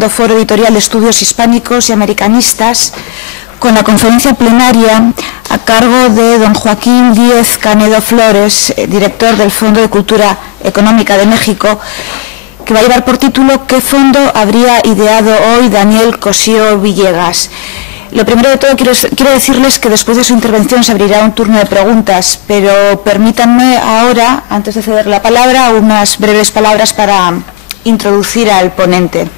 segundo Foro Editorial de Estudios Hispánicos y Americanistas, con la conferencia plenaria a cargo de don Joaquín Díez Canedo Flores, director del Fondo de Cultura Económica de México, que va a llevar por título ¿Qué fondo habría ideado hoy Daniel Cosío Villegas? Lo primero de todo, quiero decirles que después de su intervención se abrirá un turno de preguntas, pero permítanme ahora, antes de ceder la palabra, unas breves palabras para introducir al ponente.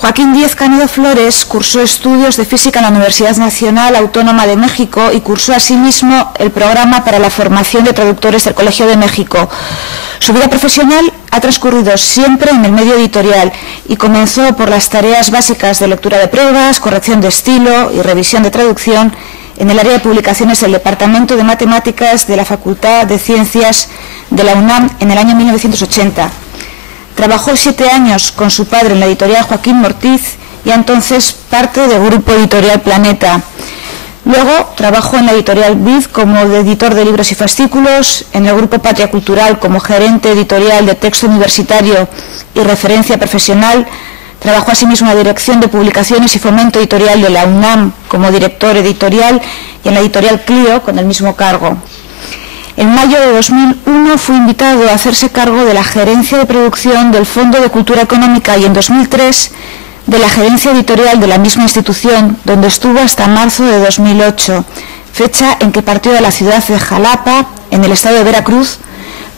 Joaquín Díez Canedo Flores cursó estudios de física en la Universidad Nacional Autónoma de México y cursó asimismo el programa para la formación de traductores del Colegio de México. Su vida profesional ha transcurrido siempre en el medio editorial y comenzó por las tareas básicas de lectura de pruebas, corrección de estilo y revisión de traducción en el área de publicaciones del Departamento de Matemáticas de la Facultad de Ciencias de la UNAM en el año 1980. Trabajó 7 años con su padre en la editorial Joaquín Mortiz y entonces parte del grupo editorial Planeta. Luego trabajó en la editorial BID como editor de libros y fascículos, en el grupo Patria Cultural como gerente editorial de texto universitario y referencia profesional. Trabajó asimismo en la dirección de publicaciones y fomento editorial de la UNAM como director editorial y en la editorial Clio con el mismo cargo. En mayo de 2001 fue invitado a hacerse cargo de la gerencia de producción del Fondo de Cultura Económica y en 2003 de la gerencia editorial de la misma institución, donde estuvo hasta marzo de 2008, fecha en que partió de la ciudad de Jalapa, en el estado de Veracruz,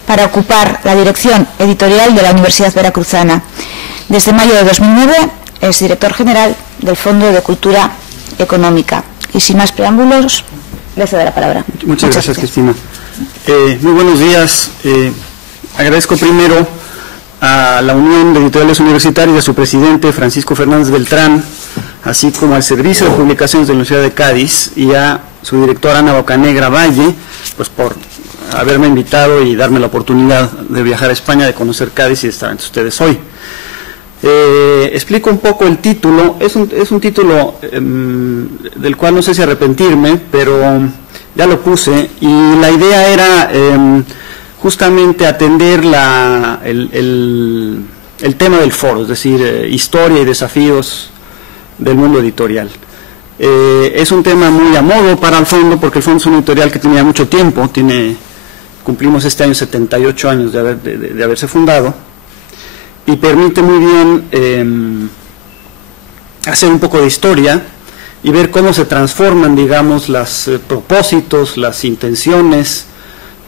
para ocupar la dirección editorial de la Universidad Veracruzana. Desde mayo de 2009 es director general del Fondo de Cultura Económica. Y sin más preámbulos, le cedo la palabra. Muchas gracias, Cristina. Muy buenos días. Agradezco primero a la Unión de Editoriales Universitarias, a su presidente Francisco Fernández Beltrán, así como al Servicio de Publicaciones de la Universidad de Cádiz y a su directora Ana Bocanegra Valle, pues por haberme invitado y darme la oportunidad de viajar a España, de conocer Cádiz y de estar entre ustedes hoy. Explico un poco el título. Es un título del cual no sé si arrepentirme, pero ya lo puse, y la idea era justamente atender el tema del foro, es decir, historia y desafíos del mundo editorial. Es un tema muy a modo para el fondo, porque el fondo es un editorial que tenía mucho tiempo, cumplimos este año 78 años de haberse fundado, y permite muy bien hacer un poco de historia y ver cómo se transforman, digamos, los propósitos, las intenciones,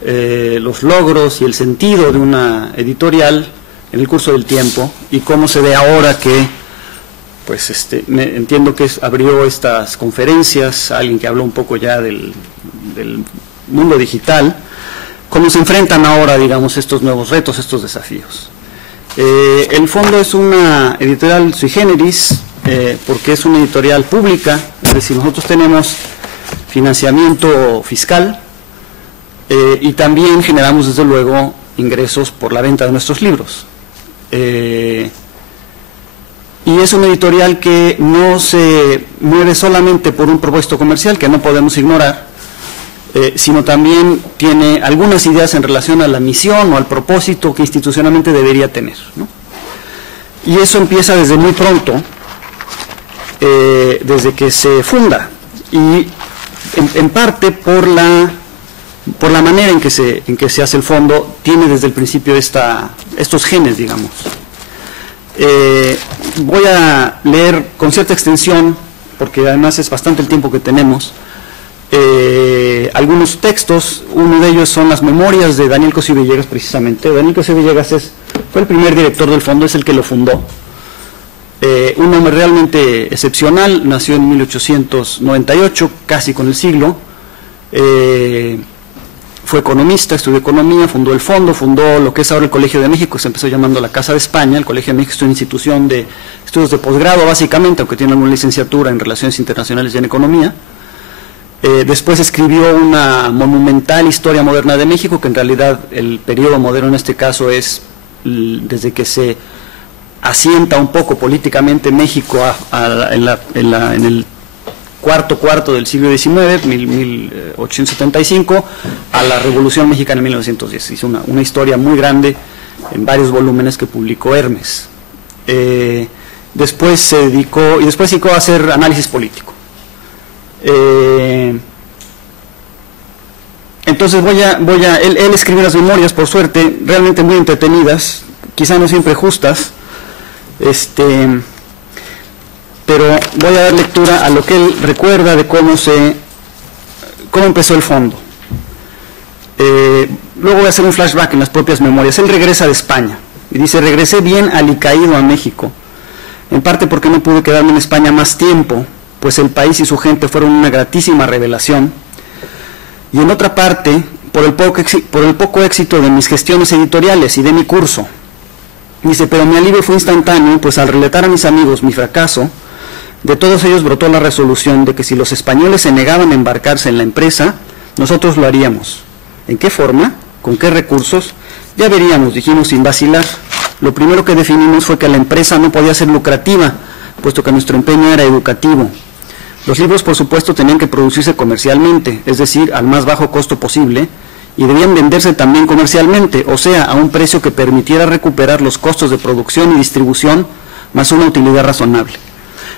los logros y el sentido de una editorial en el curso del tiempo, y cómo se ve ahora que, pues, entiendo que abrió estas conferencias, alguien que habló un poco ya del mundo digital, cómo se enfrentan ahora, digamos, estos nuevos retos, estos desafíos. El fondo es una editorial sui generis, porque es una editorial pública, es decir, nosotros tenemos financiamiento fiscal y también generamos desde luego ingresos por la venta de nuestros libros. Y es una editorial que no se mueve solamente por un propósito comercial, que no podemos ignorar, sino también tiene algunas ideas en relación a la misión o al propósito que institucionalmente debería tener, ¿no? Y eso empieza desde muy pronto, desde que se funda, y en parte por la manera en que se hace el fondo. Tiene desde el principio estos genes, digamos. Voy a leer con cierta extensión, porque además es bastante el tiempo que tenemos, algunos textos. Uno de ellos son las memorias de Daniel Cosío Villegas, precisamente. Daniel Cosío Villegas fue el primer director del fondo, es el que lo fundó. Un hombre realmente excepcional, nació en 1898, casi con el siglo. Fue economista, estudió economía, fundó el fondo, fundó lo que es ahora el Colegio de México, se empezó llamando la Casa de España. El Colegio de México es una institución de estudios de posgrado, básicamente, aunque tiene alguna licenciatura en Relaciones Internacionales y en Economía. Después escribió una monumental Historia Moderna de México, que en realidad el periodo moderno en este caso es desde que se asienta un poco políticamente México en el cuarto del siglo XIX, 1875, a la Revolución Mexicana en 1910. Hizo una historia muy grande en varios volúmenes que publicó Hermes. después se dedicó a hacer análisis político. Entonces él escribió las memorias, por suerte, realmente muy entretenidas, quizá no siempre justas, pero voy a dar lectura a lo que él recuerda de cómo empezó el fondo. Luego voy a hacer un flashback en las propias memorias. Él regresa de España y dice: regresé bien alicaído a México, en parte porque no pude quedarme en España más tiempo, pues el país y su gente fueron una gratísima revelación, y en otra parte por el poco éxito de mis gestiones editoriales y de mi curso. Dice: pero mi alivio fue instantáneo, pues al relatar a mis amigos mi fracaso, de todos ellos brotó la resolución de que si los españoles se negaban a embarcarse en la empresa, nosotros lo haríamos. ¿En qué forma? ¿Con qué recursos? Ya veríamos, dijimos sin vacilar. Lo primero que definimos fue que la empresa no podía ser lucrativa, puesto que nuestro empeño era educativo. Los libros, por supuesto, tenían que producirse comercialmente, es decir, al más bajo costo posible, y debían venderse también comercialmente, o sea, a un precio que permitiera recuperar los costos de producción y distribución, más una utilidad razonable.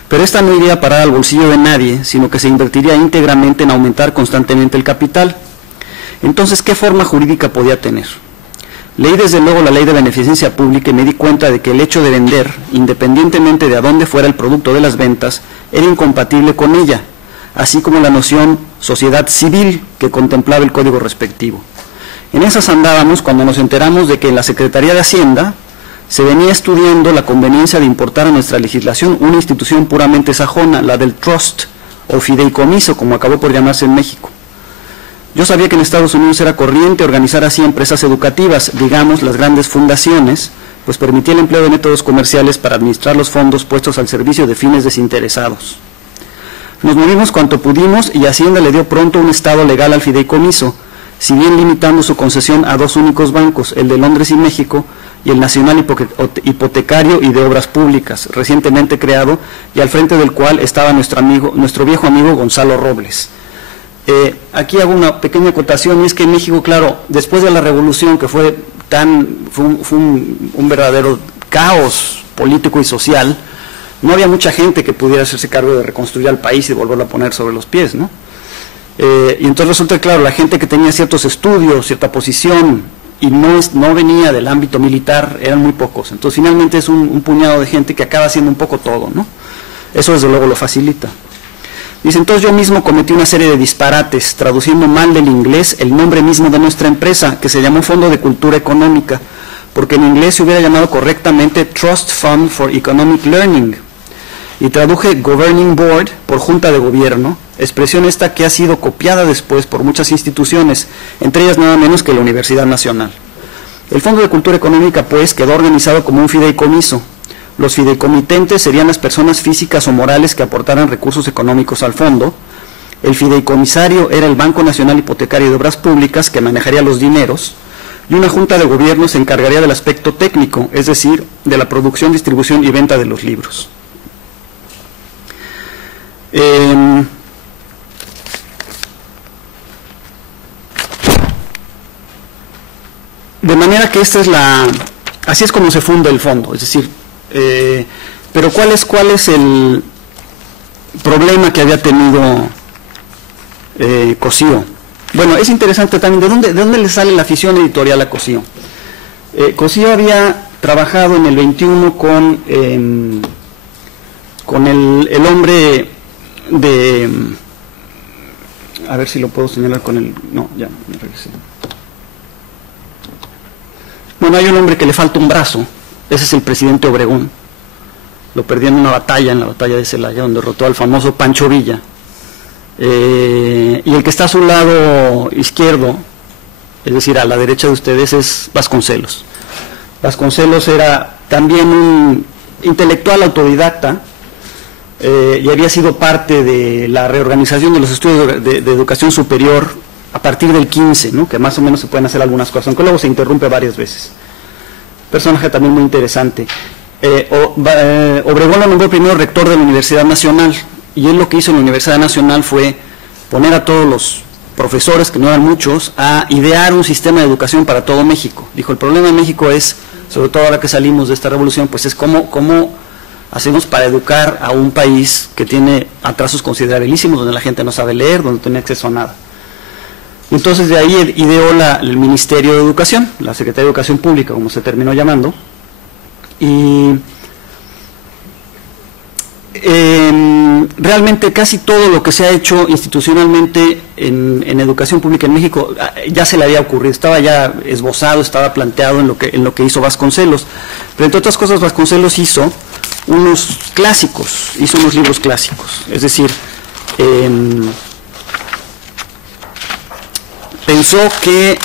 Pero esta no iría a parar al bolsillo de nadie, sino que se invertiría íntegramente en aumentar constantemente el capital. Entonces, ¿qué forma jurídica podía tener? Leí desde luego la ley de beneficencia pública y me di cuenta de que el hecho de vender, independientemente de a dónde fuera el producto de las ventas, era incompatible con ella, así como la noción sociedad civil que contemplaba el código respectivo. En esas andábamos cuando nos enteramos de que en la Secretaría de Hacienda se venía estudiando la conveniencia de importar a nuestra legislación una institución puramente sajona, la del trust o fideicomiso, como acabó por llamarse en México. Yo sabía que en Estados Unidos era corriente organizar así empresas educativas, digamos las grandes fundaciones, pues permitía el empleo de métodos comerciales para administrar los fondos puestos al servicio de fines desinteresados. Nos movimos cuanto pudimos y Hacienda le dio pronto un estado legal al fideicomiso, si bien limitando su concesión a dos únicos bancos, el de Londres y México, y el Nacional Hipotecario y de Obras Públicas, recientemente creado, y al frente del cual estaba nuestro viejo amigo Gonzalo Robles. Aquí hago una pequeña acotación, y es que en México, claro, después de la revolución, que fue un verdadero caos político y social, no había mucha gente que pudiera hacerse cargo de reconstruir al país y volverlo a poner sobre los pies, ¿no? Y entonces resulta claro, la gente que tenía ciertos estudios, cierta posición, y no venía del ámbito militar, eran muy pocos. Entonces finalmente es un puñado de gente que acaba haciendo un poco todo, ¿no? Eso desde luego lo facilita. Dice: entonces yo mismo cometí una serie de disparates, traduciendo mal del inglés el nombre mismo de nuestra empresa, que se llamó Fondo de Cultura Económica, porque en inglés se hubiera llamado correctamente Trust Fund for Economic Learning, y traduje Governing Board por Junta de Gobierno, expresión esta que ha sido copiada después por muchas instituciones, entre ellas nada menos que la Universidad Nacional. El Fondo de Cultura Económica, pues, quedó organizado como un fideicomiso. Los fideicomitentes serían las personas físicas o morales que aportaran recursos económicos al fondo. El fideicomisario era el Banco Nacional Hipotecario de Obras Públicas, que manejaría los dineros, y una junta de gobierno se encargaría del aspecto técnico, es decir, de la producción, distribución y venta de los libros. De manera que así es como se funda el fondo, es decir, pero ¿cuál es el problema que había tenido Cosío? Bueno, es interesante también, ¿de dónde le sale la afición editorial a Cosío? Cosío había trabajado en el 21 con el hombre de... A ver si lo puedo señalar con el... No, ya, me regresé. Bueno, hay un hombre que le falta un brazo, ese es el presidente Obregón. Lo perdió en la batalla de Celaya, donde derrotó al famoso Pancho Villa. Y el que está a su lado izquierdo, es decir, a la derecha de ustedes, es Vasconcelos. Vasconcelos era también un intelectual autodidacta, y había sido parte de la reorganización de los estudios de educación superior a partir del 15, ¿no? Que más o menos se pueden hacer algunas cosas, aunque luego se interrumpe varias veces. Personaje también muy interesante. Obregón lo nombró primero rector de la Universidad Nacional, y él lo que hizo en la Universidad Nacional fue poner a todos los profesores, que no eran muchos, a idear un sistema de educación para todo México. Dijo: el problema de México es, sobre todo ahora que salimos de esta revolución, pues es cómo hacemos para educar a un país que tiene atrasos considerabilísimos, donde la gente no sabe leer, donde no tiene acceso a nada. Entonces de ahí ideó el Ministerio de Educación, la Secretaría de Educación Pública, como se terminó llamando, y realmente casi todo lo que se ha hecho institucionalmente en educación pública en México ya se le había ocurrido, estaba ya esbozado, estaba planteado en lo que hizo Vasconcelos, pero entre otras cosas Vasconcelos hizo unos clásicos, hizo unos libros clásicos, es decir, pensó que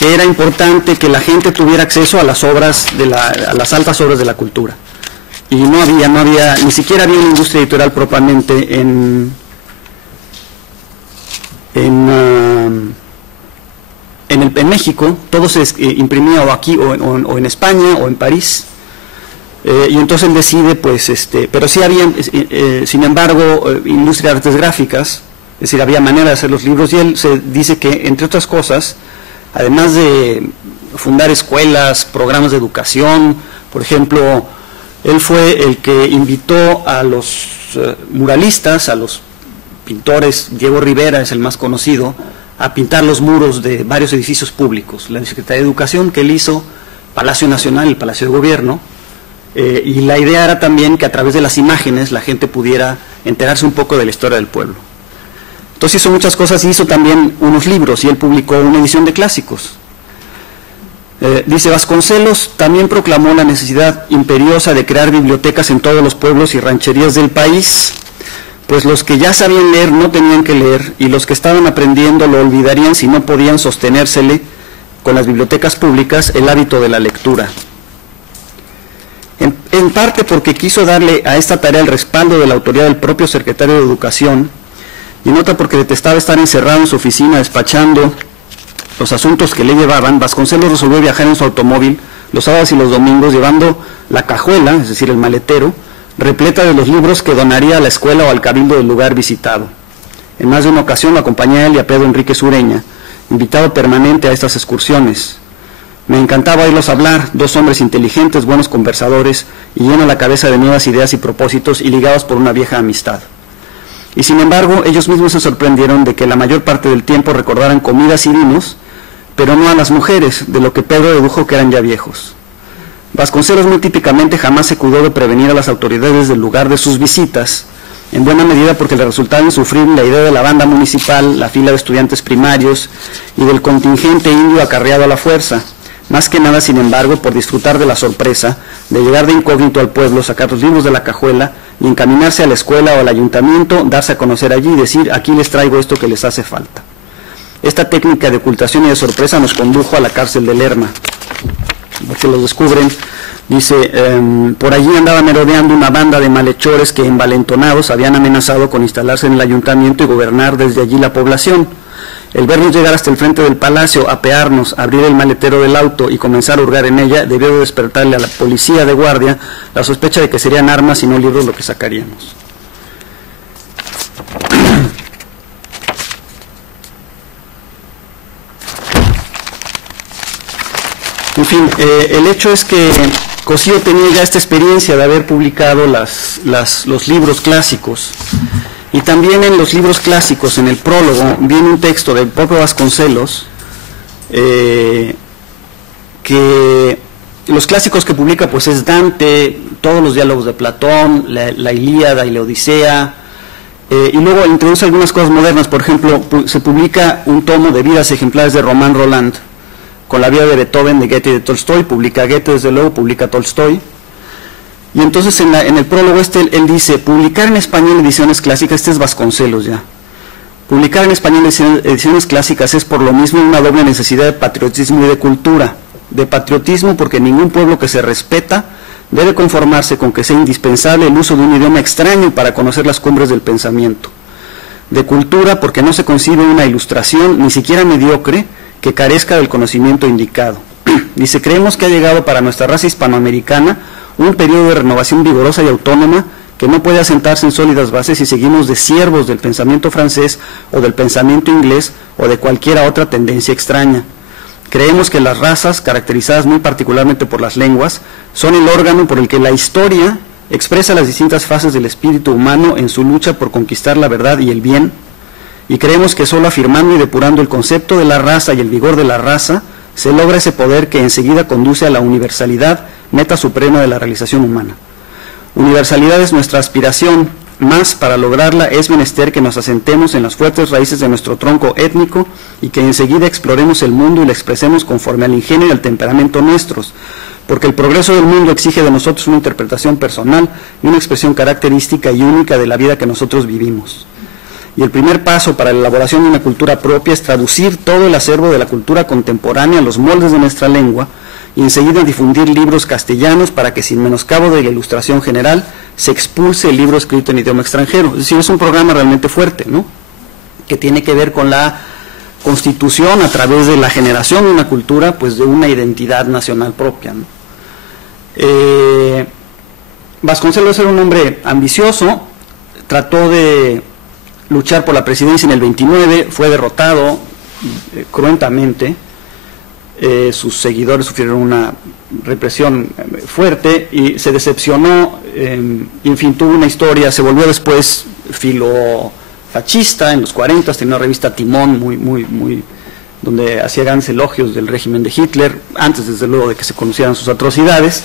era importante que la gente tuviera acceso a las obras a las altas obras de la cultura, y no había, ni siquiera había una industria editorial propiamente en México. Todo se imprimía o aquí o en España o en París, y entonces él decide, pues, pero sí había, sin embargo, industria de artes gráficas, es decir, había manera de hacer los libros, y él se dice que, entre otras cosas, además de fundar escuelas, programas de educación, por ejemplo, él fue el que invitó a los muralistas, a los pintores, Diego Rivera es el más conocido, a pintar los muros de varios edificios públicos, la Secretaría de Educación, que él hizo, Palacio Nacional, el Palacio de Gobierno, y la idea era también que a través de las imágenes la gente pudiera enterarse un poco de la historia del pueblo. Entonces hizo muchas cosas y hizo también unos libros, y él publicó una edición de clásicos. Dice, Vasconcelos también proclamó la necesidad imperiosa de crear bibliotecas en todos los pueblos y rancherías del país, pues los que ya sabían leer no tenían que leer, y los que estaban aprendiendo lo olvidarían si no podían sostenérsele con las bibliotecas públicas el hábito de la lectura. En parte porque quiso darle a esta tarea el respaldo de la autoridad del propio secretario de Educación, y en otra porque detestaba estar encerrado en su oficina despachando los asuntos que le llevaban. Vasconcelos resolvió viajar en su automóvil los sábados y los domingos, llevando la cajuela, es decir, el maletero, repleta de los libros que donaría a la escuela o al cabildo del lugar visitado. En más de una ocasión lo acompañé a él y a Pedro Enrique Sureña, invitado permanente a estas excursiones. Me encantaba oírlos hablar, dos hombres inteligentes, buenos conversadores, y llena la cabeza de nuevas ideas y propósitos, y ligados por una vieja amistad. Y sin embargo, ellos mismos se sorprendieron de que la mayor parte del tiempo recordaran comidas y vinos, pero no a las mujeres, de lo que Pedro dedujo que eran ya viejos. Vasconcelos muy típicamente jamás se cuidó de prevenir a las autoridades del lugar de sus visitas, en buena medida porque le resultaba insufrible la idea de la banda municipal, la fila de estudiantes primarios y del contingente indio acarreado a la fuerza, más que nada, sin embargo, por disfrutar de la sorpresa de llegar de incógnito al pueblo, sacar los libros de la cajuela y encaminarse a la escuela o al ayuntamiento, darse a conocer allí y decir, aquí les traigo esto que les hace falta. Esta técnica de ocultación y de sorpresa nos condujo a la cárcel de Lerma, porque los descubren. Dice, por allí andaba merodeando una banda de malhechores que, envalentonados, habían amenazado con instalarse en el ayuntamiento y gobernar desde allí la población. El vernos llegar hasta el frente del palacio, apearnos, abrir el maletero del auto y comenzar a hurgar en ella, debió de despertarle a la policía de guardia la sospecha de que serían armas y no libros lo que sacaríamos. En fin, el hecho es que Cosío tenía ya esta experiencia de haber publicado los libros clásicos, y también en los libros clásicos, en el prólogo, viene un texto del propio Vasconcelos, que los clásicos que publica pues es Dante, todos los diálogos de Platón, la Ilíada y la Odisea, y luego introduce algunas cosas modernas. Por ejemplo, se publica un tomo de vidas ejemplares de Román Roland, con la vida de Beethoven, de Goethe y de Tolstoy. Publica Goethe, desde luego, publica Tolstoy. Y entonces en el prólogo él dice, publicar en español ediciones clásicas, este es Vasconcelos ya, publicar en español ediciones clásicas es por lo mismo una doble necesidad de patriotismo y de cultura. De patriotismo porque ningún pueblo que se respeta debe conformarse con que sea indispensable el uso de un idioma extraño para conocer las cumbres del pensamiento. De cultura porque no se concibe una ilustración, ni siquiera mediocre, que carezca del conocimiento indicado. Dice, creemos que ha llegado para nuestra raza hispanoamericana un periodo de renovación vigorosa y autónoma que no puede asentarse en sólidas bases si seguimos de siervos del pensamiento francés o del pensamiento inglés o de cualquier otra tendencia extraña. Creemos que las razas, caracterizadas muy particularmente por las lenguas, son el órgano por el que la historia expresa las distintas fases del espíritu humano en su lucha por conquistar la verdad y el bien, y creemos que solo afirmando y depurando el concepto de la raza y el vigor de la raza, se logra ese poder que enseguida conduce a la universalidad, meta suprema de la realización humana. Universalidad es nuestra aspiración, más para lograrla es menester que nos asentemos en las fuertes raíces de nuestro tronco étnico y que enseguida exploremos el mundo y lo expresemos conforme al ingenio y al temperamento nuestros, porque el progreso del mundo exige de nosotros una interpretación personal y una expresión característica y única de la vida que nosotros vivimos. Y el primer paso para la elaboración de una cultura propia es traducir todo el acervo de la cultura contemporánea a los moldes de nuestra lengua y enseguida difundir libros castellanos para que sin menoscabo de la ilustración general se expulse el libro escrito en idioma extranjero. Es decir, es un programa realmente fuerte, ¿no?, que tiene que ver con la constitución a través de la generación de una cultura, pues de una identidad nacional propia, ¿no? Vasconcelos era un hombre ambicioso, trató de luchar por la presidencia en el 29, fue derrotado cruentamente, sus seguidores sufrieron una represión fuerte y se decepcionó, y en fin, tuvo una historia, se volvió después filofascista en los 40, tenía una revista Timón donde hacía grandes elogios del régimen de Hitler, antes desde luego de que se conocieran sus atrocidades.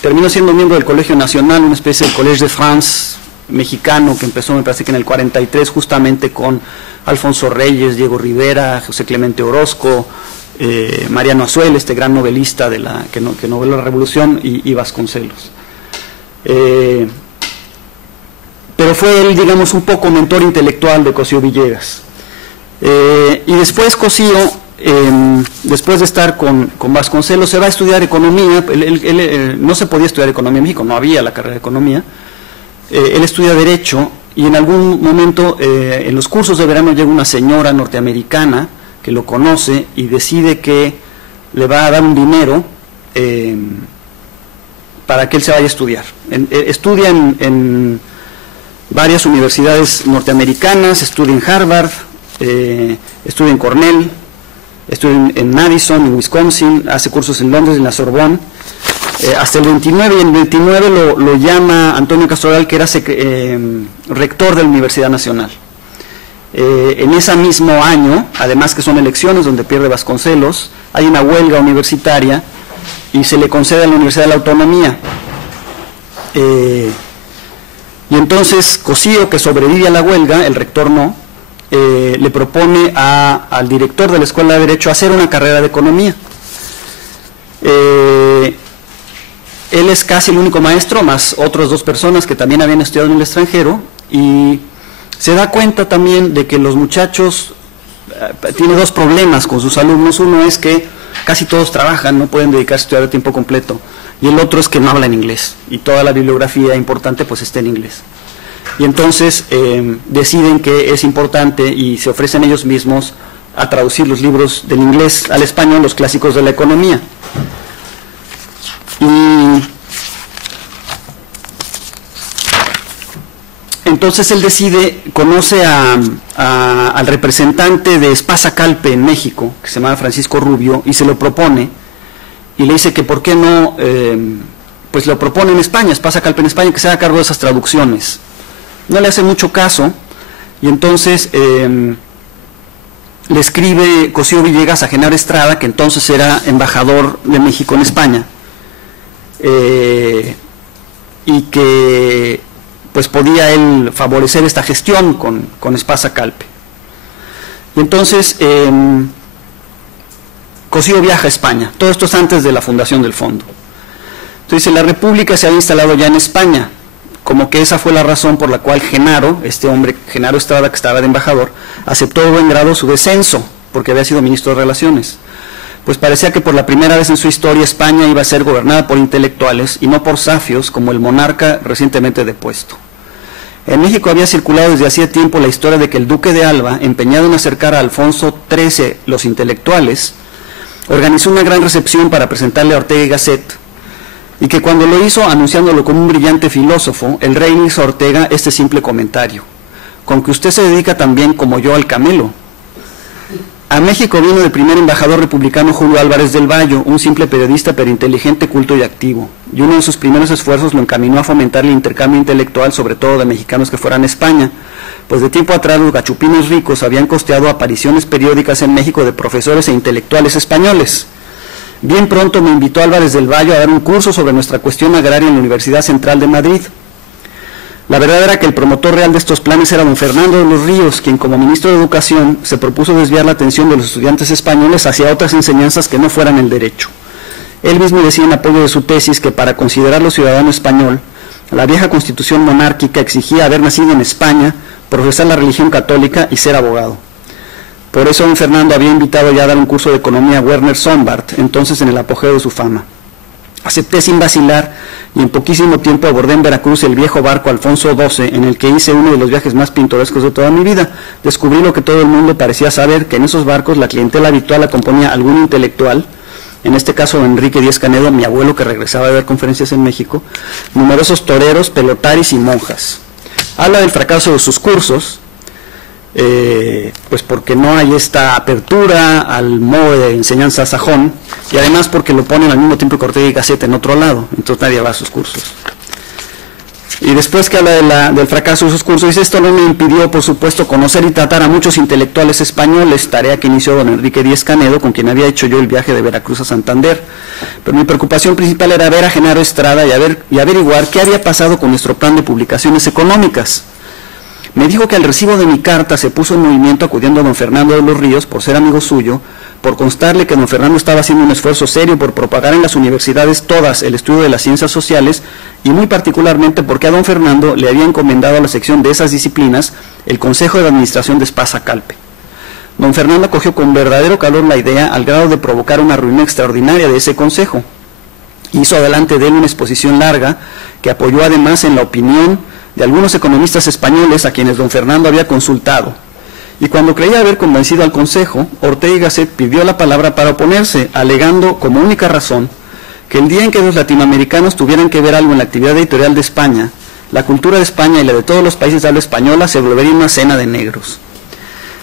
Terminó siendo miembro del Colegio Nacional, una especie de Collège de France mexicano que empezó, me parece que en el 43, justamente con Alfonso Reyes, Diego Rivera, José Clemente Orozco, Mariano Azuel, este gran novelista que noveló la Revolución, y Vasconcelos. Pero fue él, digamos, un poco mentor intelectual de Cosío Villegas. Y después Cosío, después de estar con Vasconcelos, se va a estudiar economía. Él no se podía estudiar economía en México, no había la carrera de economía. Él estudia Derecho y en algún momento en los cursos de verano llega una señora norteamericana que lo conoce y decide que le va a dar un dinero para que él se vaya a estudiar. Estudia en varias universidades norteamericanas, estudia en Harvard, estudia en Cornell, estudia en Madison, en Wisconsin, hace cursos en Londres, en la Sorbonne, hasta el 29, y en el 29 lo llama Antonio Castoral, que era rector de la Universidad Nacional. En ese mismo año, además que son elecciones donde pierde Vasconcelos, hay una huelga universitaria y se le concede a la Universidad de la Autonomía. Y entonces Cosío, que sobrevive a la huelga, el rector no, le propone al director de la Escuela de Derecho hacer una carrera de economía. Él es casi el único maestro, más otras dos personas que también habían estudiado en el extranjero, y se da cuenta también de que los muchachos tiene dos problemas con sus alumnos. Uno es que casi todos trabajan, no pueden dedicarse a estudiar a tiempo completo, y el otro es que no hablan inglés, y toda la bibliografía importante pues está en inglés. Y entonces deciden que es importante y se ofrecen ellos mismos a traducir los libros del inglés al español, los clásicos de la economía. Y entonces él conoce al representante de Espasa Calpe en México, que se llamaba Francisco Rubio, y se lo propone, y le dice que por qué no, pues lo propone en España, Espasa Calpe en España, que se haga cargo de esas traducciones. No le hace mucho caso, y entonces le escribe Cosío Villegas a Genaro Estrada, que entonces era embajador de México en España, y que pues podía él favorecer esta gestión con Espasa Calpe. Y entonces Cosío viaja a España. Todo esto es antes de la fundación del fondo. Entonces la República se había instalado ya en España, como que esa fue la razón por la cual Genaro, este hombre, Genaro Estrada, que estaba de embajador, aceptó de buen grado su descenso, porque había sido ministro de Relaciones. Pues parecía que por la primera vez en su historia España iba a ser gobernada por intelectuales y no por safios como el monarca recientemente depuesto. En México había circulado desde hacía tiempo la historia de que el duque de Alba, empeñado en acercar a Alfonso XIII los intelectuales, organizó una gran recepción para presentarle a Ortega y Gasset, y que cuando lo hizo, anunciándolo como un brillante filósofo, el rey le hizo a Ortega este simple comentario: con que usted se dedica también como yo al camelo. A México vino el primer embajador republicano Julio Álvarez del Valle, un simple periodista pero inteligente, culto y activo, y uno de sus primeros esfuerzos lo encaminó a fomentar el intercambio intelectual, sobre todo de mexicanos que fueran a España, pues de tiempo atrás los gachupines ricos habían costeado apariciones periódicas en México de profesores e intelectuales españoles. Bien pronto me invitó Álvarez del Valle a dar un curso sobre nuestra cuestión agraria en la Universidad Central de Madrid. La verdad era que el promotor real de estos planes era don Fernando de los Ríos, quien como ministro de Educación se propuso desviar la atención de los estudiantes españoles hacia otras enseñanzas que no fueran el derecho. Él mismo decía en apoyo de su tesis que para considerarlo ciudadano español, la vieja constitución monárquica exigía haber nacido en España, profesar la religión católica y ser abogado. Por eso don Fernando había invitado ya a dar un curso de economía a Werner Sombart, entonces en el apogeo de su fama. Acepté sin vacilar y en poquísimo tiempo abordé en Veracruz el viejo barco Alfonso XII, en el que hice uno de los viajes más pintorescos de toda mi vida. Descubrí lo que todo el mundo parecía saber, que en esos barcos la clientela habitual la componía algún intelectual, en este caso Enrique Díez Canedo, mi abuelo que regresaba de dar conferencias en México, numerosos toreros, pelotaris y monjas. Habla del fracaso de sus cursos, pues porque no hay esta apertura al modo de enseñanza sajón, y además porque lo ponen al mismo tiempo que Ortega y Gasset en otro lado, entonces nadie va a sus cursos. Y después que habla del fracaso de sus cursos, dice: esto no me impidió, por supuesto, conocer y tratar a muchos intelectuales españoles, tarea que inició don Enrique Díez Canedo, con quien había hecho yo el viaje de Veracruz a Santander. Pero mi preocupación principal era ver a Genaro Estrada y averiguar qué había pasado con nuestro plan de publicaciones económicas. Me dijo que al recibo de mi carta se puso en movimiento acudiendo a don Fernando de los Ríos, por ser amigo suyo, por constarle que don Fernando estaba haciendo un esfuerzo serio por propagar en las universidades todas el estudio de las ciencias sociales, y muy particularmente porque a don Fernando le había encomendado a la sección de esas disciplinas el Consejo de Administración de Espasa Calpe. Don Fernando acogió con verdadero calor la idea, al grado de provocar una reunión extraordinaria de ese consejo. Hizo adelante de él una exposición larga, que apoyó además en la opinión de algunos economistas españoles a quienes don Fernando había consultado. Y cuando creía haber convencido al Consejo, Ortega y Gasset pidió la palabra para oponerse, alegando como única razón que el día en que los latinoamericanos tuvieran que ver algo en la actividad editorial de España, la cultura de España y la de todos los países de habla española se volvería una cena de negros.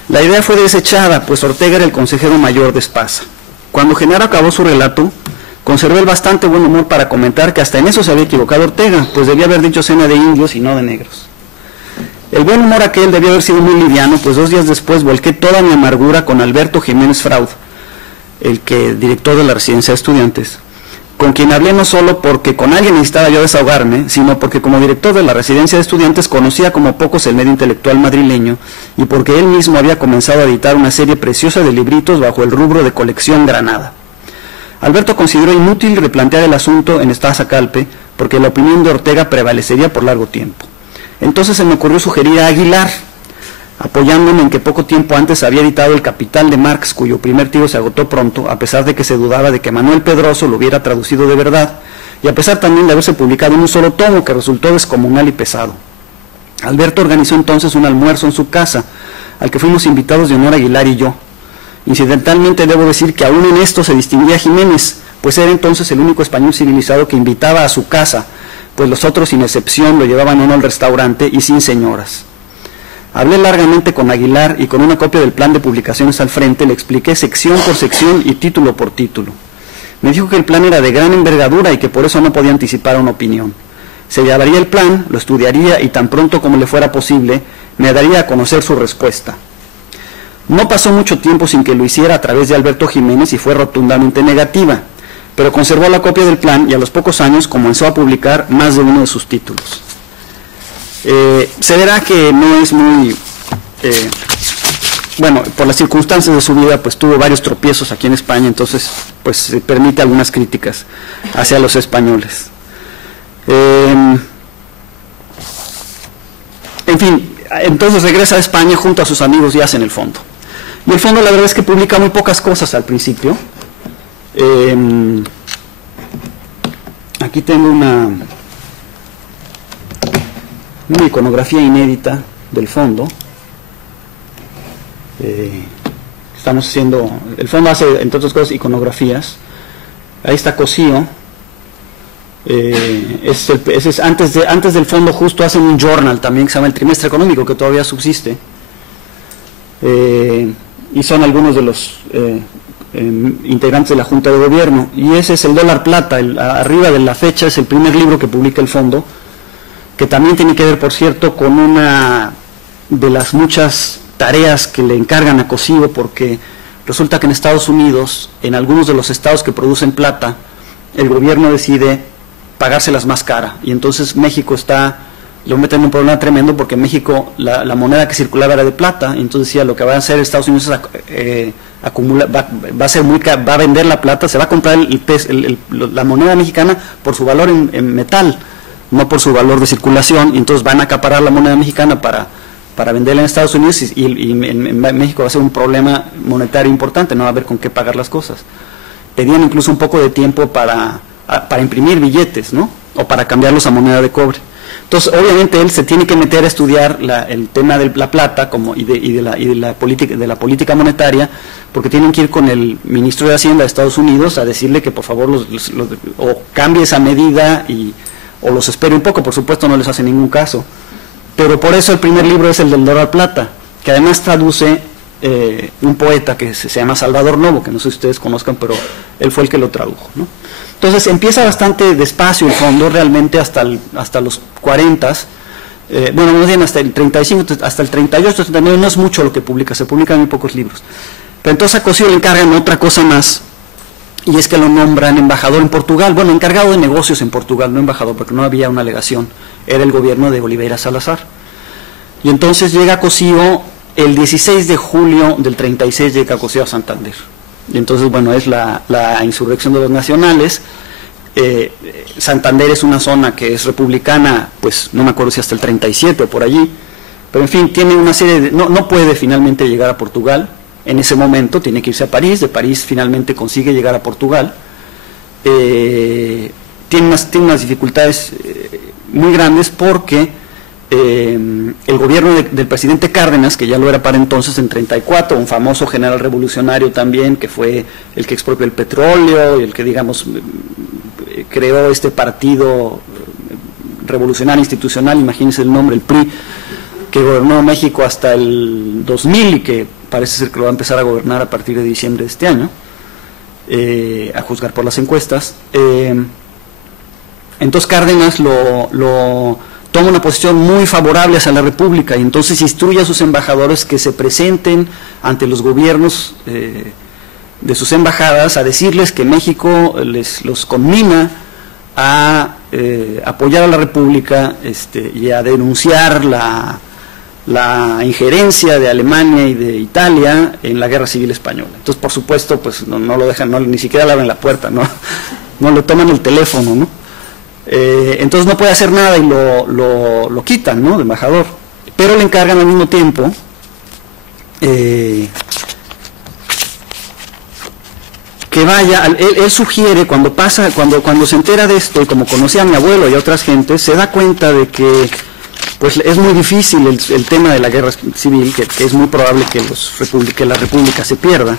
La idea fue desechada, pues Ortega era el consejero mayor de Espasa. Cuando Genaro acabó su relato, conservé el bastante buen humor para comentar que hasta en eso se había equivocado Ortega, pues debía haber dicho cena de indios y no de negros. El buen humor aquel debía haber sido muy liviano, pues 2 días después volqué toda mi amargura con Alberto Jiménez Fraud, director de la residencia de estudiantes, con quien hablé no solo porque con alguien necesitaba yo desahogarme, sino porque como director de la residencia de estudiantes conocía como pocos el medio intelectual madrileño, y porque él mismo había comenzado a editar una serie preciosa de libritos bajo el rubro de colección Granada. Alberto consideró inútil replantear el asunto en Espasa Calpe, porque la opinión de Ortega prevalecería por largo tiempo. Entonces se me ocurrió sugerir a Aguilar, apoyándome en que poco tiempo antes había editado El Capital de Marx, cuyo primer tiro se agotó pronto, a pesar de que se dudaba de que Manuel Pedroso lo hubiera traducido de verdad, y a pesar también de haberse publicado en un solo tomo que resultó descomunal y pesado. Alberto organizó entonces un almuerzo en su casa, al que fuimos invitados de honor Aguilar y yo. Incidentalmente debo decir que aún en esto se distinguía Jiménez, pues era entonces el único español civilizado que invitaba a su casa, pues los otros sin excepción lo llevaban uno al restaurante y sin señoras. Hablé largamente con Aguilar y con una copia del plan de publicaciones al frente le expliqué sección por sección y título por título. Me dijo que el plan era de gran envergadura y que por eso no podía anticipar una opinión. Se llevaría el plan, lo estudiaría y tan pronto como le fuera posible, me daría a conocer su respuesta. No pasó mucho tiempo sin que lo hiciera a través de Alberto Jiménez y fue rotundamente negativa, pero conservó la copia del plan y a los pocos años comenzó a publicar más de uno de sus títulos. Se verá que no es muy... bueno, por las circunstancias de su vida, pues tuvo varios tropiezos aquí en España, entonces pues se permite algunas críticas hacia los españoles. En fin, entonces regresa a España junto a sus amigos y hacen el fondo. Y el fondo la verdad es que publica muy pocas cosas al principio. Aquí tengo una iconografía inédita del fondo. Estamos haciendo, el fondo hace entre otras cosas iconografías. Ahí está Cosío. Antes del fondo justo hacen un journal también que se llama El Trimestre Económico, que todavía subsiste. y son algunos de los integrantes de la Junta de Gobierno, y ese es el dólar plata, arriba de la fecha es el primer libro que publica el fondo, que también tiene que ver, por cierto, con una de las muchas tareas que le encargan a Cosío, porque resulta que en Estados Unidos, en algunos de los estados que producen plata, el gobierno decide pagárselas más cara, y entonces México lo meten en un problema tremendo, porque en México la moneda que circulaba era de plata, y entonces decía, lo que va a hacer Estados Unidos es va a vender la plata, se va a comprar la moneda mexicana por su valor en metal, no por su valor de circulación, y entonces van a acaparar la moneda mexicana para venderla en Estados Unidos, y en México va a ser un problema monetario importante, no va a haber con qué pagar las cosas. Pedían incluso un poco de tiempo para imprimir billetes, ¿no? O para cambiarlos a moneda de cobre. Entonces, obviamente, él se tiene que meter a estudiar el tema de la plata de la política monetaria, porque tienen que ir con el ministro de Hacienda de Estados Unidos a decirle que por favor o cambie esa medida o los espere un poco. Por supuesto no les hace ningún caso, pero por eso el primer libro es el del dólar plata, que además traduce un poeta que se llama Salvador Novo, que no sé si ustedes conozcan, pero él fue el que lo tradujo, ¿no? Entonces empieza bastante despacio el fondo, realmente hasta los 40, bueno, más bien hasta el 35, hasta el 38, 39, no es mucho lo que publica, se publican muy pocos libros. Pero entonces a Cosío le encargan otra cosa más, y es que lo nombran embajador en Portugal, bueno, encargado de negocios en Portugal, no embajador, porque no había una legación, era el gobierno de Oliveira Salazar. Y entonces llega Cosío, el 16 de julio del 36 llega Cosío a Santander. Y entonces, bueno, es la insurrección de los nacionales. Santander es una zona que es republicana, pues no me acuerdo si hasta el 37 o por allí, pero en fin, tiene una serie de... No puede finalmente llegar a Portugal, en ese momento tiene que irse a París, de París finalmente consigue llegar a Portugal. Tiene unas dificultades muy grandes porque el gobierno del presidente Cárdenas, que ya lo era para entonces en 34, un famoso general revolucionario también, que fue el que expropió el petróleo y el que, digamos, creó este partido revolucionario institucional, imagínense el nombre, el PRI, que gobernó México hasta el 2000 y que parece ser que lo va a empezar a gobernar a partir de diciembre de este año, a juzgar por las encuestas. Entonces Cárdenas toma una posición muy favorable hacia la República y entonces instruye a sus embajadores que se presenten ante los gobiernos de sus embajadas a decirles que México los conmina a apoyar a la República y a denunciar la injerencia de Alemania y de Italia en la Guerra Civil Española. Entonces, por supuesto, pues no lo dejan, ni siquiera le abren la puerta, no le toman el teléfono, ¿no? Entonces no puede hacer nada y lo quitan, ¿no?, de embajador, pero le encargan al mismo tiempo que vaya, él sugiere, cuando se entera de esto, y como conocía a mi abuelo y a otras gentes, se da cuenta de que pues es muy difícil el tema de la guerra civil, que es muy probable que la república se pierda,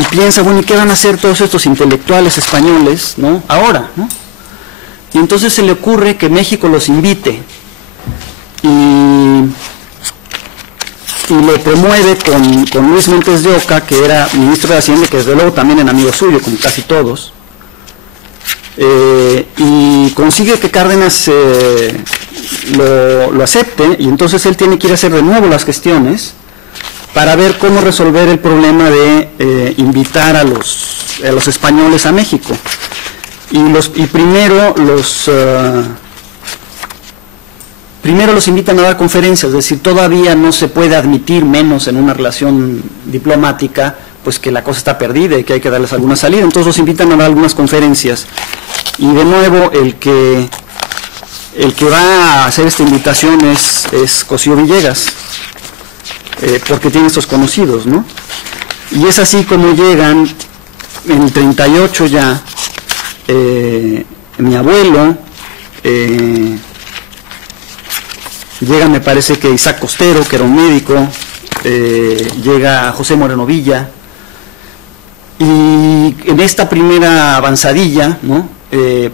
y piensa, bueno, ¿y qué van a hacer todos estos intelectuales españoles, ¿no?, ahora, ¿no? Y entonces se le ocurre que México los invite y lo promueve con Luis Montes de Oca, que era ministro de Hacienda, que desde luego también era amigo suyo, como casi todos, y consigue que Cárdenas lo acepte, y entonces él tiene que ir a hacer de nuevo las gestiones para ver cómo resolver el problema de invitar a los españoles a México. Y primero los invitan a dar conferencias, es decir, todavía no se puede admitir, menos en una relación diplomática, pues que la cosa está perdida y que hay que darles alguna salida. Entonces los invitan a dar algunas conferencias, y de nuevo el que va a hacer esta invitación es Cosío Villegas, porque tiene estos conocidos, ¿no? Y es así como llegan en el 38 ya. Mi abuelo, llega, me parece que Isaac Costero, que era un médico, llega José Moreno Villa, y en esta primera avanzadilla, ¿no?,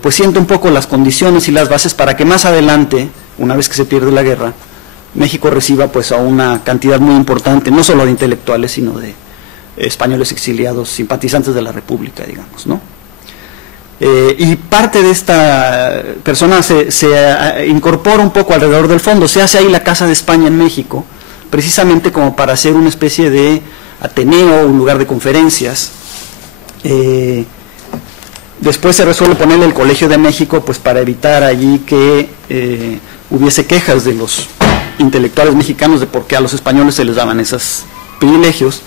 pues siente un poco las condiciones y las bases para que más adelante, una vez que se pierde la guerra, México reciba pues a una cantidad muy importante, no solo de intelectuales, sino de españoles exiliados, simpatizantes de la República, digamos, ¿no? Y parte de esta persona se incorpora un poco alrededor del fondo, se hace ahí la Casa de España en México, precisamente como para hacer una especie de ateneo, un lugar de conferencias. Después se resuelve ponerle el Colegio de México, pues para evitar allí que hubiese quejas de los intelectuales mexicanos de por qué a los españoles se les daban esos privilegios.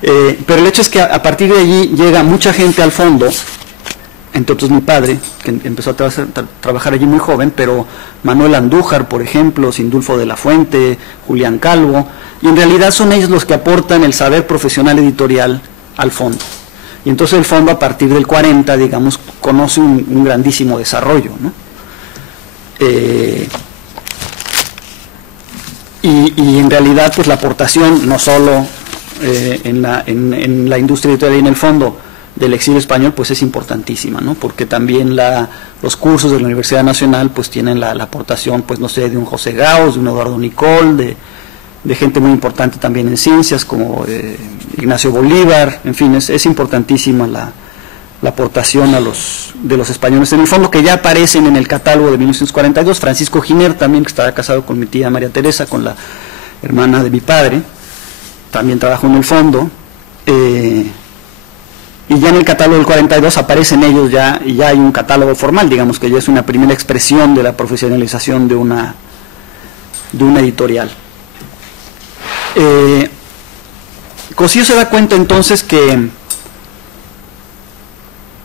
Pero el hecho es que a partir de allí llega mucha gente al fondo, entre otros mi padre, que empezó a trabajar allí muy joven, pero Manuel Andújar, por ejemplo, Sindulfo de la Fuente, Julián Calvo, y en realidad son ellos los que aportan el saber profesional editorial al fondo. Y entonces el fondo a partir del 40, digamos, conoce un grandísimo desarrollo, ¿no? Y en realidad pues la aportación no solo en la industria editorial y en el fondo del exilio español pues es importantísima, ¿no? Porque también los cursos de la Universidad Nacional pues tienen la aportación, pues no sé, de un José Gauss, de un Eduardo Nicol, de gente muy importante también en ciencias como Ignacio Bolívar, en fin, es importantísima la aportación de los españoles en el fondo, que ya aparecen en el catálogo de 1942, Francisco Giner también, que estaba casado con mi tía María Teresa, con la hermana de mi padre, también trabajó en el fondo, y ya en el catálogo del 42 aparecen ellos ya, y ya hay un catálogo formal, digamos que ya es una primera expresión de la profesionalización de una editorial. Cossío se da cuenta entonces que,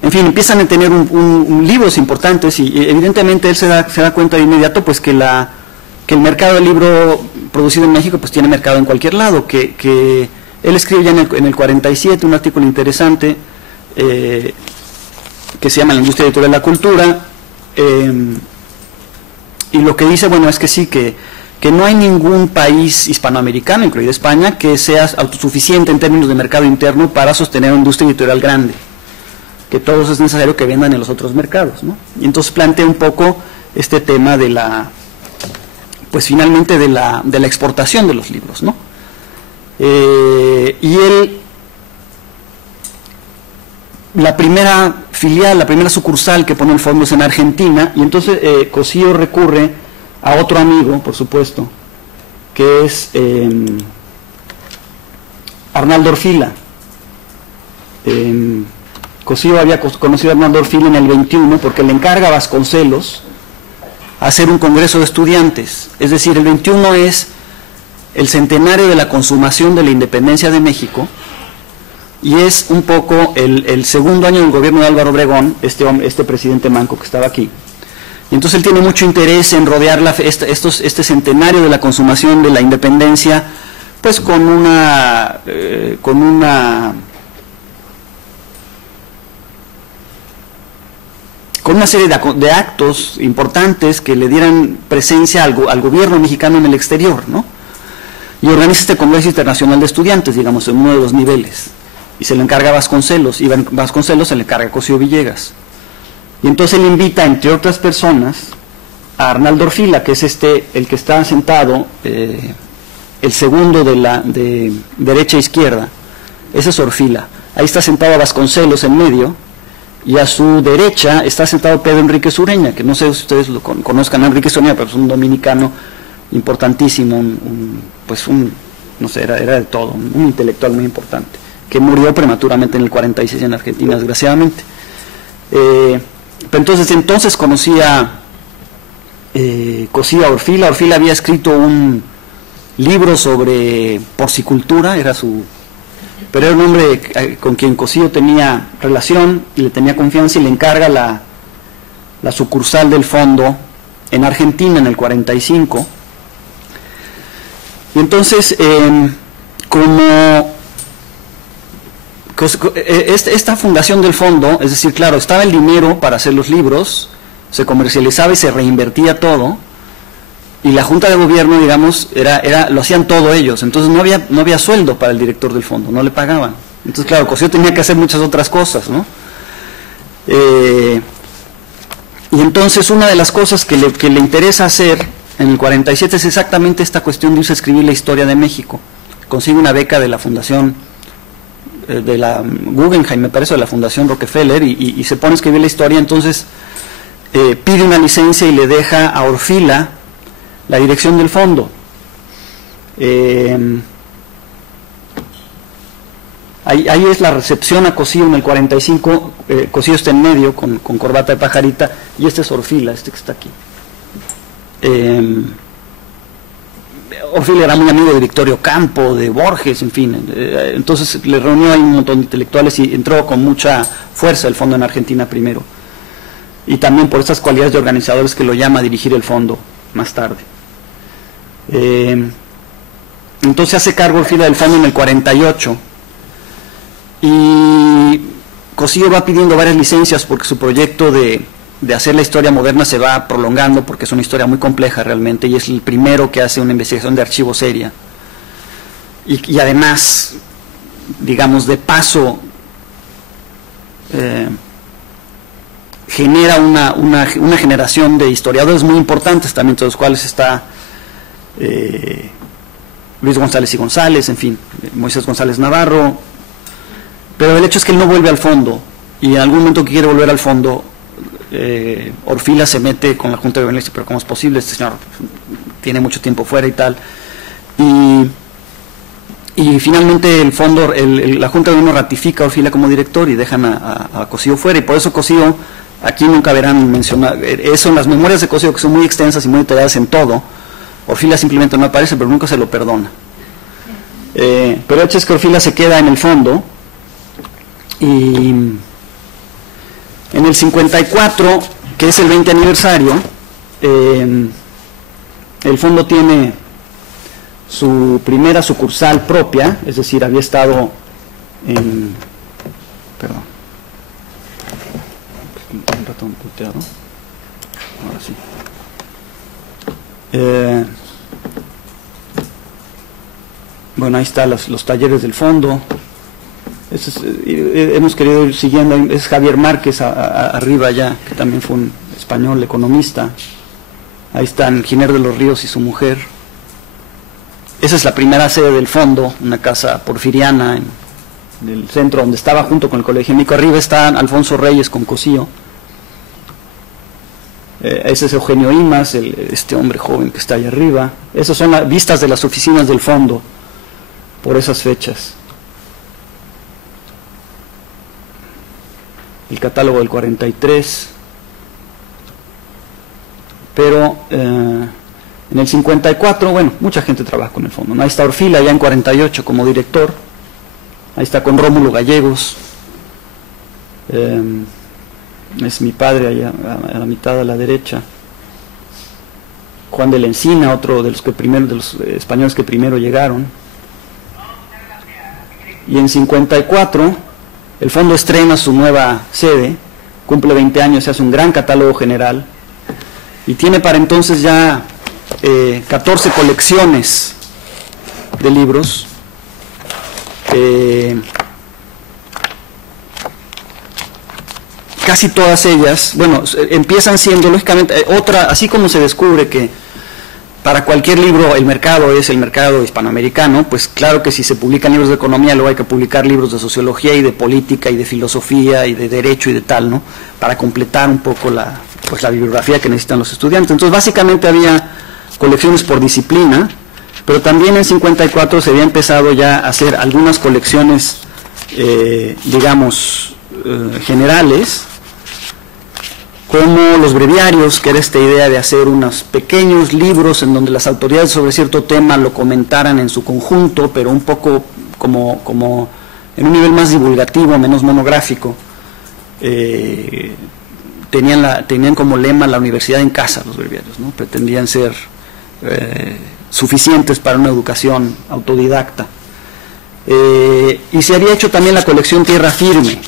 en fin, empiezan a tener libros importantes y evidentemente él se da cuenta de inmediato pues que el mercado del libro producido en México pues tiene mercado en cualquier lado, que él escribe ya en el 47 un artículo interesante que se llama La industria editorial de la cultura, y lo que dice, bueno, es que sí, que no hay ningún país hispanoamericano, incluido España, que sea autosuficiente en términos de mercado interno para sostener una industria editorial grande, que todos es necesario que vendan en los otros mercados, ¿no? Y entonces plantea un poco este tema de pues finalmente de la exportación de los libros, ¿no? Y él, la primera filial, la primera sucursal que pone el fondo es en Argentina, y entonces Cossío recurre a otro amigo, por supuesto, que es Arnaldo Orfila. Cossío había conocido a Arnaldo Orfila en el 21 porque le encarga a Vasconcelos hacer un congreso de estudiantes. Es decir, el 21 es el centenario de la consumación de la independencia de México y es un poco el segundo año del gobierno de Álvaro Obregón, este presidente manco que estaba aquí. Y entonces él tiene mucho interés en rodear este centenario de la consumación de la independencia, pues con una serie de actos importantes que le dieran presencia al gobierno mexicano en el exterior, ¿no? Y organiza este Congreso Internacional de Estudiantes, digamos, en uno de los niveles, y se le encarga a Vasconcelos, y Vasconcelos se le encarga a Cossío Villegas. Y entonces él invita, entre otras personas, a Arnaldo Orfila, que es el que está sentado, el segundo de derecha a izquierda, ese es Orfila. Ahí está sentado Vasconcelos en medio, y a su derecha está sentado Pedro Enríquez Ureña, que no sé si ustedes lo conozcan a Enríquez Ureña, pero es un dominicano importantísimo, no sé, era de todo, un intelectual muy importante, que murió prematuramente en el 46 en Argentina, desgraciadamente. Pero entonces conocía Cossío a Orfila. Orfila había escrito un libro sobre porcicultura, pero era un hombre con quien Cossío tenía relación y le tenía confianza y le encarga la sucursal del fondo en Argentina en el 45. Y entonces, esta fundación del fondo, es decir, claro, estaba el dinero para hacer los libros, se comercializaba y se reinvertía todo, y la Junta de Gobierno, digamos, lo hacían todo ellos, entonces no había sueldo para el director del fondo, no le pagaban. Entonces, claro, Cossío tenía que hacer muchas otras cosas, ¿no? Y entonces una de las cosas que le interesa hacer En el 47 es exactamente esta cuestión de irse a escribir la historia de México. Consigue una beca de la Fundación, de la Guggenheim, me parece, de la Fundación Rockefeller, y se pone a escribir la historia. Entonces pide una licencia y le deja a Orfila la dirección del fondo. Ahí es la recepción a Cosío en el 45. Cosío está en medio con corbata de pajarita, y este es Orfila, este que está aquí. Orfila era muy amigo de Victorio Campo, de Borges, en fin. Entonces le reunió ahí un montón de intelectuales y entró con mucha fuerza el fondo en Argentina primero. Y también por estas cualidades de organizadores que lo llama a dirigir el fondo más tarde. Entonces hace cargo Orfila del fondo en el 48. Y Cosío va pidiendo varias licencias porque su proyecto de hacer la historia moderna se va prolongando, porque es una historia muy compleja realmente, y es el primero que hace una investigación de archivo seria. Y además, digamos, de paso, genera una generación de historiadores muy importantes, también entre los cuales está Luis González y González, en fin, Moisés González Navarro. Pero el hecho es que él no vuelve al fondo, y en algún momento que quiere volver al fondo, Orfila se mete con la Junta de Gobierno y dice, pero ¿cómo es posible? Este señor tiene mucho tiempo fuera y tal. Y finalmente el fondo, la Junta de Gobierno ratifica a Orfila como director y dejan a Cosío fuera, y por eso Cosío, aquí nunca verán mencionar, eso en las memorias de Cosío, que son muy extensas y muy detalladas en todo. Orfila simplemente no aparece, pero nunca se lo perdona. Pero el hecho es que Orfila se queda en el fondo. Y en el 54, que es el 20 aniversario, el fondo tiene su primera sucursal propia, es decir, había estado en... Perdón. Un ratón puteado. Ahora sí. Bueno, ahí están los talleres del fondo. Hemos querido ir siguiendo, es Javier Márquez arriba ya, que también fue un español economista. Ahí están Giner de los Ríos y su mujer. Esa es la primera sede del fondo, una casa porfiriana en el centro, donde estaba junto con el Colegio Médico. Arriba está Alfonso Reyes con Cosío. Ese es Eugenio Imas, este hombre joven que está ahí arriba. Esas son las vistas de las oficinas del fondo por esas fechas. El catálogo del 43, pero en el 54, bueno, mucha gente trabaja con el fondo, ¿no? Ahí está Orfila ya en 48 como director, ahí está con Rómulo Gallegos, es mi padre allá a la mitad a la derecha, Juan de la Encina, otro de los españoles que primero llegaron, y en 54 el fondo estrena su nueva sede, cumple 20 años, se hace un gran catálogo general y tiene para entonces ya 14 colecciones de libros. Casi todas ellas, bueno, empiezan siendo lógicamente así como se descubre que para cualquier libro el mercado es el mercado hispanoamericano, pues claro que si se publican libros de economía luego hay que publicar libros de sociología y de política y de filosofía y de derecho y de tal, ¿no? Para completar un poco la bibliografía que necesitan los estudiantes. Entonces básicamente había colecciones por disciplina, pero también en 54 se había empezado ya a hacer algunas colecciones, generales, como los breviarios, que era esta idea de hacer unos pequeños libros en donde las autoridades sobre cierto tema lo comentaran en su conjunto, pero un poco como en un nivel más divulgativo, menos monográfico. Tenían como lema la universidad en casa los breviarios, ¿no? Pretendían ser suficientes para una educación autodidacta. Y se había hecho también la colección Tierra Firme,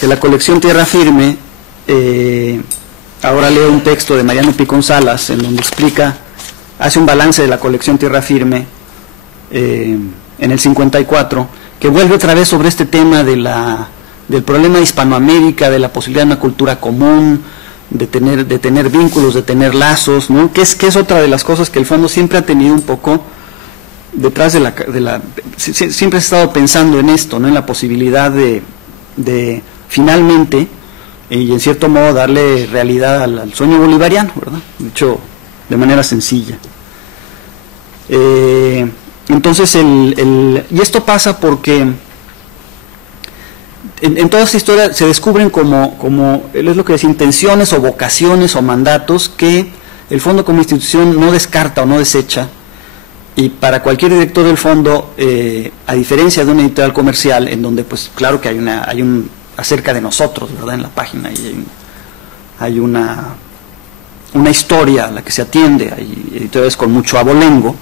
que la colección Tierra Firme, ahora leo un texto de Mariano Picón Salas en donde hace un balance de la colección Tierra Firme en el 54, que vuelve otra vez sobre este tema del problema de Hispanoamérica, de la posibilidad de una cultura común, de tener vínculos, de tener lazos, ¿no? Que es otra de las cosas que el fondo siempre ha tenido un poco detrás siempre ha estado pensando en esto, ¿no? En la posibilidad de finalmente, y en cierto modo darle realidad al sueño bolivariano, ¿verdad? Dicho de manera sencilla. Entonces, y esto pasa porque en toda esta historia se descubren como es lo que es, intenciones o vocaciones o mandatos que el fondo como institución no descarta o no desecha, y para cualquier director del fondo, a diferencia de una editorial comercial, en donde pues claro que hay un acerca de nosotros, ¿verdad? En la página y hay una historia a la que se atiende, hay editoriales con mucho abolengo,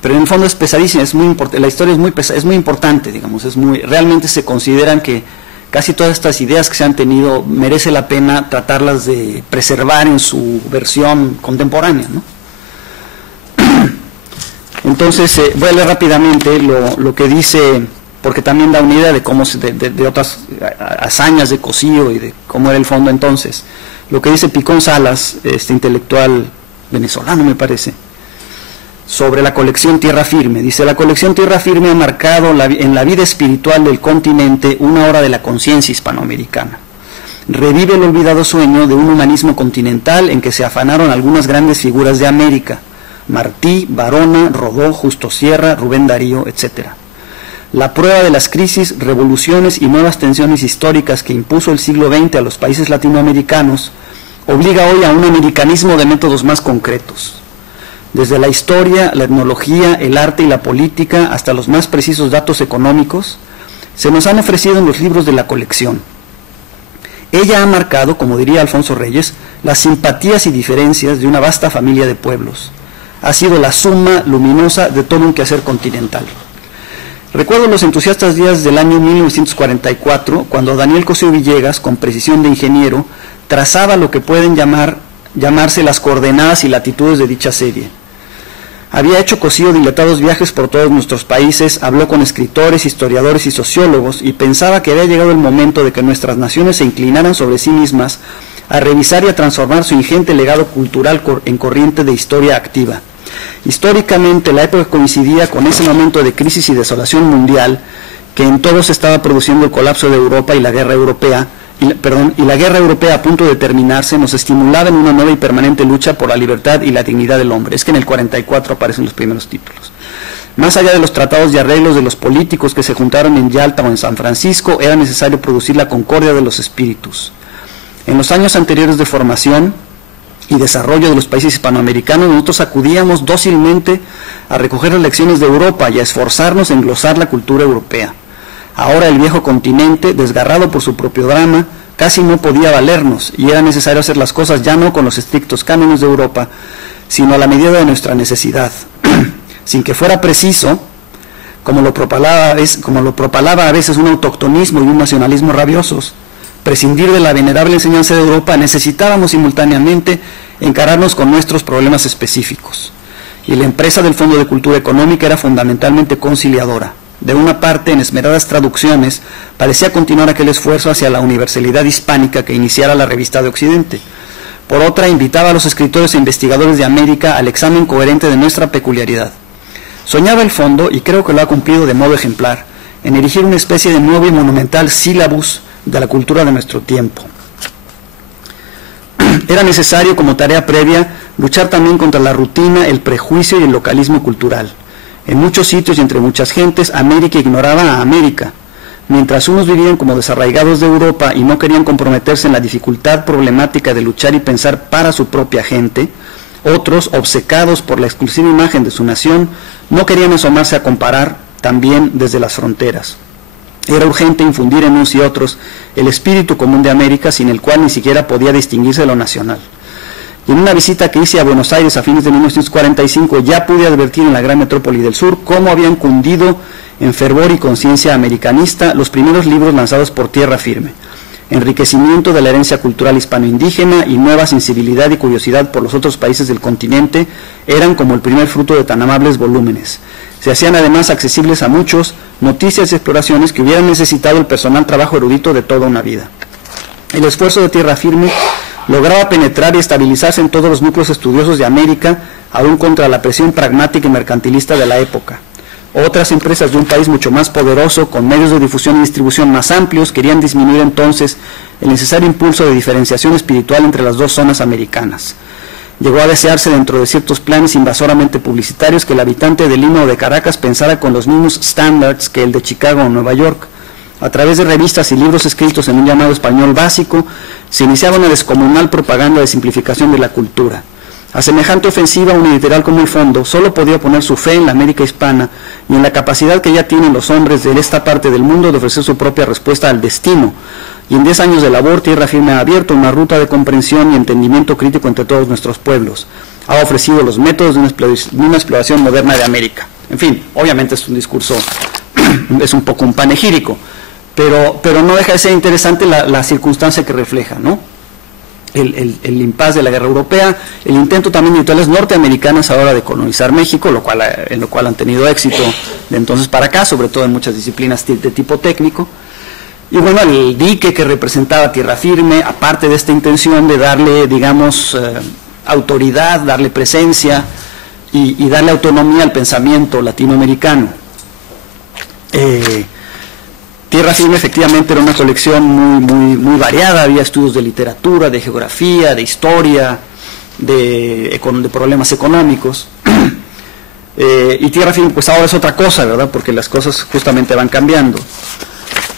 pero en el fondo es pesadísima, la historia es muy pesada, es muy importante, digamos, realmente se consideran que casi todas estas ideas que se han tenido merece la pena tratarlas de preservar en su versión contemporánea, ¿no? Entonces, voy a leer rápidamente lo que dice, porque también da una idea de cómo de otras hazañas de Cosío y de cómo era el fondo entonces. Lo que dice Picón Salas, este intelectual venezolano me parece, sobre la colección Tierra Firme. Dice: la colección Tierra Firme ha marcado en la vida espiritual del continente una hora de la conciencia hispanoamericana. Revive el olvidado sueño de un humanismo continental en que se afanaron algunas grandes figuras de América: Martí, Varona, Rodó, Justo Sierra, Rubén Darío, etc. La prueba de las crisis, revoluciones y nuevas tensiones históricas que impuso el siglo XX a los países latinoamericanos obliga hoy a un americanismo de métodos más concretos. Desde la historia, la etnología, el arte y la política, hasta los más precisos datos económicos, se nos han ofrecido en los libros de la colección. Ella ha marcado, como diría Alfonso Reyes, las simpatías y diferencias de una vasta familia de pueblos. Ha sido la suma luminosa de todo un quehacer continental. Recuerdo los entusiastas días del año 1944, cuando Daniel Cosío Villegas, con precisión de ingeniero, trazaba lo que pueden llamarse las coordenadas y latitudes de dicha serie. Había hecho Cosío dilatados viajes por todos nuestros países, habló con escritores, historiadores y sociólogos, y pensaba que había llegado el momento de que nuestras naciones se inclinaran sobre sí mismas a revisar y a transformar su ingente legado cultural en corriente de historia activa. Históricamente, la época coincidía con ese momento de crisis y desolación mundial, que en todos se estaba produciendo el colapso de Europa y la guerra europea, y la guerra europea a punto de terminarse nos estimulaba en una nueva y permanente lucha por la libertad y la dignidad del hombre. Es que en el 44 aparecen los primeros títulos. Más allá de los tratados y arreglos de los políticos que se juntaron en Yalta o en San Francisco, era necesario producir la concordia de los espíritus. En los años anteriores de formación y desarrollo de los países hispanoamericanos, nosotros acudíamos dócilmente a recoger las lecciones de Europa y a esforzarnos en glosar la cultura europea. Ahora el viejo continente, desgarrado por su propio drama, casi no podía valernos, y era necesario hacer las cosas ya no con los estrictos cánones de Europa, sino a la medida de nuestra necesidad, sin que fuera preciso, como lo propalaba a veces un autoctonismo y un nacionalismo rabiosos, prescindir de la venerable enseñanza de Europa. Necesitábamos simultáneamente encararnos con nuestros problemas específicos. Y la empresa del Fondo de Cultura Económica era fundamentalmente conciliadora. De una parte, en esmeradas traducciones, parecía continuar aquel esfuerzo hacia la universalidad hispánica que iniciara la revista de Occidente. Por otra, invitaba a los escritores e investigadores de América al examen coherente de nuestra peculiaridad. Soñaba el Fondo, y creo que lo ha cumplido de modo ejemplar, en erigir una especie de nuevo y monumental sílabus de la cultura de nuestro tiempo. Era necesario, como tarea previa, luchar también contra la rutina, el prejuicio y el localismo cultural. En muchos sitios y entre muchas gentes, América ignoraba a América. Mientras unos vivían como desarraigados de Europa y no querían comprometerse en la dificultad problemática de luchar y pensar para su propia gente, otros, obcecados por la exclusiva imagen de su nación, no querían asomarse a comparar también desde las fronteras. Era urgente infundir en unos y otros el espíritu común de América, sin el cual ni siquiera podía distinguirse de lo nacional. Y en una visita que hice a Buenos Aires a fines de 1945, ya pude advertir en la gran metrópoli del sur cómo habían cundido en fervor y conciencia americanista los primeros libros lanzados por Tierra Firme: enriquecimiento de la herencia cultural hispano-indígena y nueva sensibilidad y curiosidad por los otros países del continente eran como el primer fruto de tan amables volúmenes. Se hacían además accesibles a muchos noticias y exploraciones que hubieran necesitado el personal trabajo erudito de toda una vida. El esfuerzo de Tierra Firme lograba penetrar y estabilizarse en todos los núcleos estudiosos de América, aún contra la presión pragmática y mercantilista de la época. Otras empresas de un país mucho más poderoso, con medios de difusión y distribución más amplios, querían disminuir entonces el necesario impulso de diferenciación espiritual entre las dos zonas americanas. Llegó a desearse dentro de ciertos planes invasoramente publicitarios que el habitante de Lima o de Caracas pensara con los mismos estándares que el de Chicago o Nueva York. A través de revistas y libros escritos en un llamado español básico, se iniciaba una descomunal propaganda de simplificación de la cultura. A semejante ofensiva, un editorial como El Fondo solo podía poner su fe en la América hispana y en la capacidad que ya tienen los hombres de esta parte del mundo de ofrecer su propia respuesta al destino. Y en 10 años de labor, Tierra Firme ha abierto una ruta de comprensión y entendimiento crítico entre todos nuestros pueblos. Ha ofrecido los métodos de una exploración moderna de América. En fin, obviamente es un discurso, es un poco un panegírico, pero no deja de ser interesante la circunstancia que refleja, ¿no? El impasse de la guerra europea, el intento también de editoriales norteamericanas ahora de colonizar México, en lo cual han tenido éxito de entonces para acá, sobre todo en muchas disciplinas de tipo técnico. Y bueno, el dique que representaba Tierra Firme, aparte de esta intención de darle, digamos, autoridad, darle presencia y darle autonomía al pensamiento latinoamericano. Tierra Firme efectivamente era una colección muy variada, había estudios de literatura, de geografía, de historia, de problemas económicos. Y Tierra Firme pues ahora es otra cosa, ¿verdad? Porque las cosas justamente van cambiando.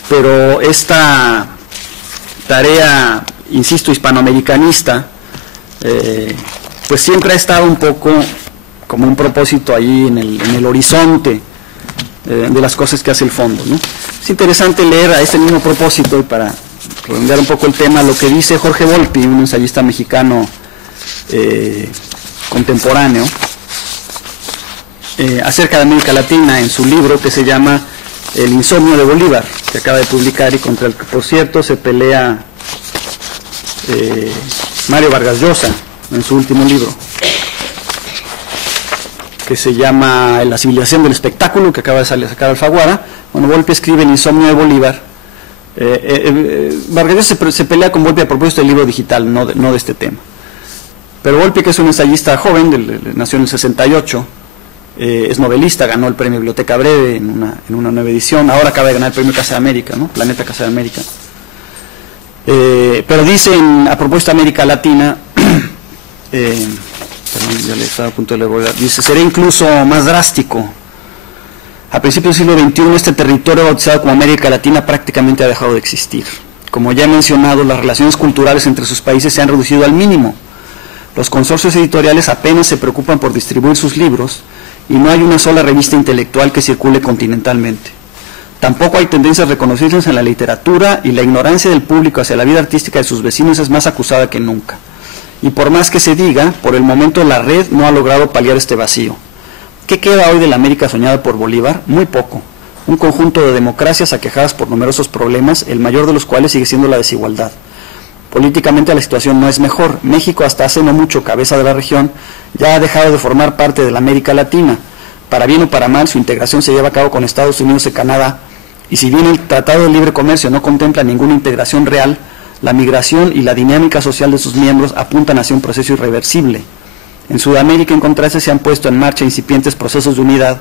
Pero esta tarea, insisto, hispanoamericanista, pues siempre ha estado un poco como un propósito ahí en el horizonte de las cosas que hace el fondo, ¿no? Es interesante leer a este mismo propósito, y para redondear un poco el tema, lo que dice Jorge Volpi, un ensayista mexicano contemporáneo, acerca de América Latina en su libro que se llama El insomnio de Bolívar, que acaba de publicar y contra el que, por cierto, se pelea Mario Vargas Llosa en su último libro, que se llama La civilización del espectáculo, que acaba de sacar Alfaguara. Bueno, Volpi escribe El insomnio de Bolívar. Vargas Llosa se pelea con Volpi a propósito del libro digital, no de este tema. Pero Volpi, que es un ensayista joven, nació en el 68, es novelista, ganó el premio Biblioteca Breve en una nueva edición, ahora acaba de ganar el premio Casa de América, ¿no? Planeta Casa de América. Pero dice, a propósito de América Latina, perdón, ya le estaba a punto de leer, dice, sería incluso más drástico. A principios del siglo XXI, este territorio bautizado como América Latina prácticamente ha dejado de existir. Como ya he mencionado, las relaciones culturales entre sus países se han reducido al mínimo. Los consorcios editoriales apenas se preocupan por distribuir sus libros y no hay una sola revista intelectual que circule continentalmente. Tampoco hay tendencias reconocibles en la literatura y la ignorancia del público hacia la vida artística de sus vecinos es más acusada que nunca. Y por más que se diga, por el momento la red no ha logrado paliar este vacío. ¿Qué queda hoy de la América soñada por Bolívar? Muy poco. Un conjunto de democracias aquejadas por numerosos problemas, el mayor de los cuales sigue siendo la desigualdad. Políticamente la situación no es mejor. México, hasta hace no mucho cabeza de la región, ya ha dejado de formar parte de la América Latina. Para bien o para mal, su integración se lleva a cabo con Estados Unidos y Canadá, y si bien el Tratado de Libre Comercio no contempla ninguna integración real, la migración y la dinámica social de sus miembros apuntan hacia un proceso irreversible. En Sudamérica, en contraste, se han puesto en marcha incipientes procesos de unidad,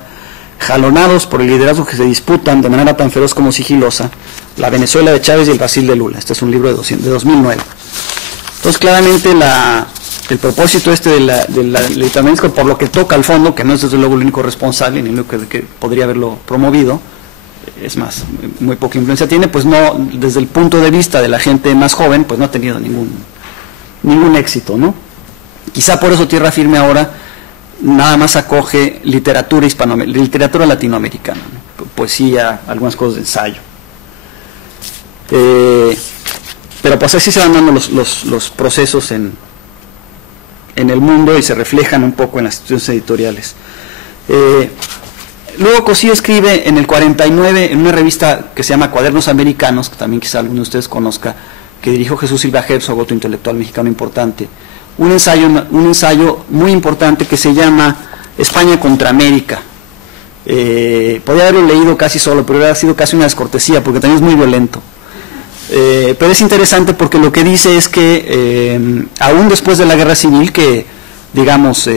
jalonados por el liderazgo que se disputan de manera tan feroz como sigilosa, la Venezuela de Chávez y el Brasil de Lula. Este es un libro de 2009. Entonces, claramente, el propósito del literarismo, por lo que toca al fondo, que no es desde luego el único responsable, ni el único que podría haberlo promovido, es más, muy poca influencia tiene, pues no, desde el punto de vista de la gente más joven, pues no ha tenido ningún éxito, ¿no? Quizá por eso Tierra Firme ahora nada más acoge literatura literatura latinoamericana, ¿no? Poesía, algunas cosas de ensayo. Pero pues así se van dando los procesos en el mundo y se reflejan un poco en las instituciones editoriales. Luego Cosío escribe en el 49 en una revista que se llama Cuadernos Americanos, que también quizá alguno de ustedes conozca, que dirigió Jesús Silva Herzog, otro intelectual mexicano importante, un ensayo muy importante que se llama España contra América. Podría haberlo leído casi solo, pero hubiera sido casi una descortesía, porque también es muy violento. Pero es interesante porque lo que dice es que aún después de la guerra civil, que digamos,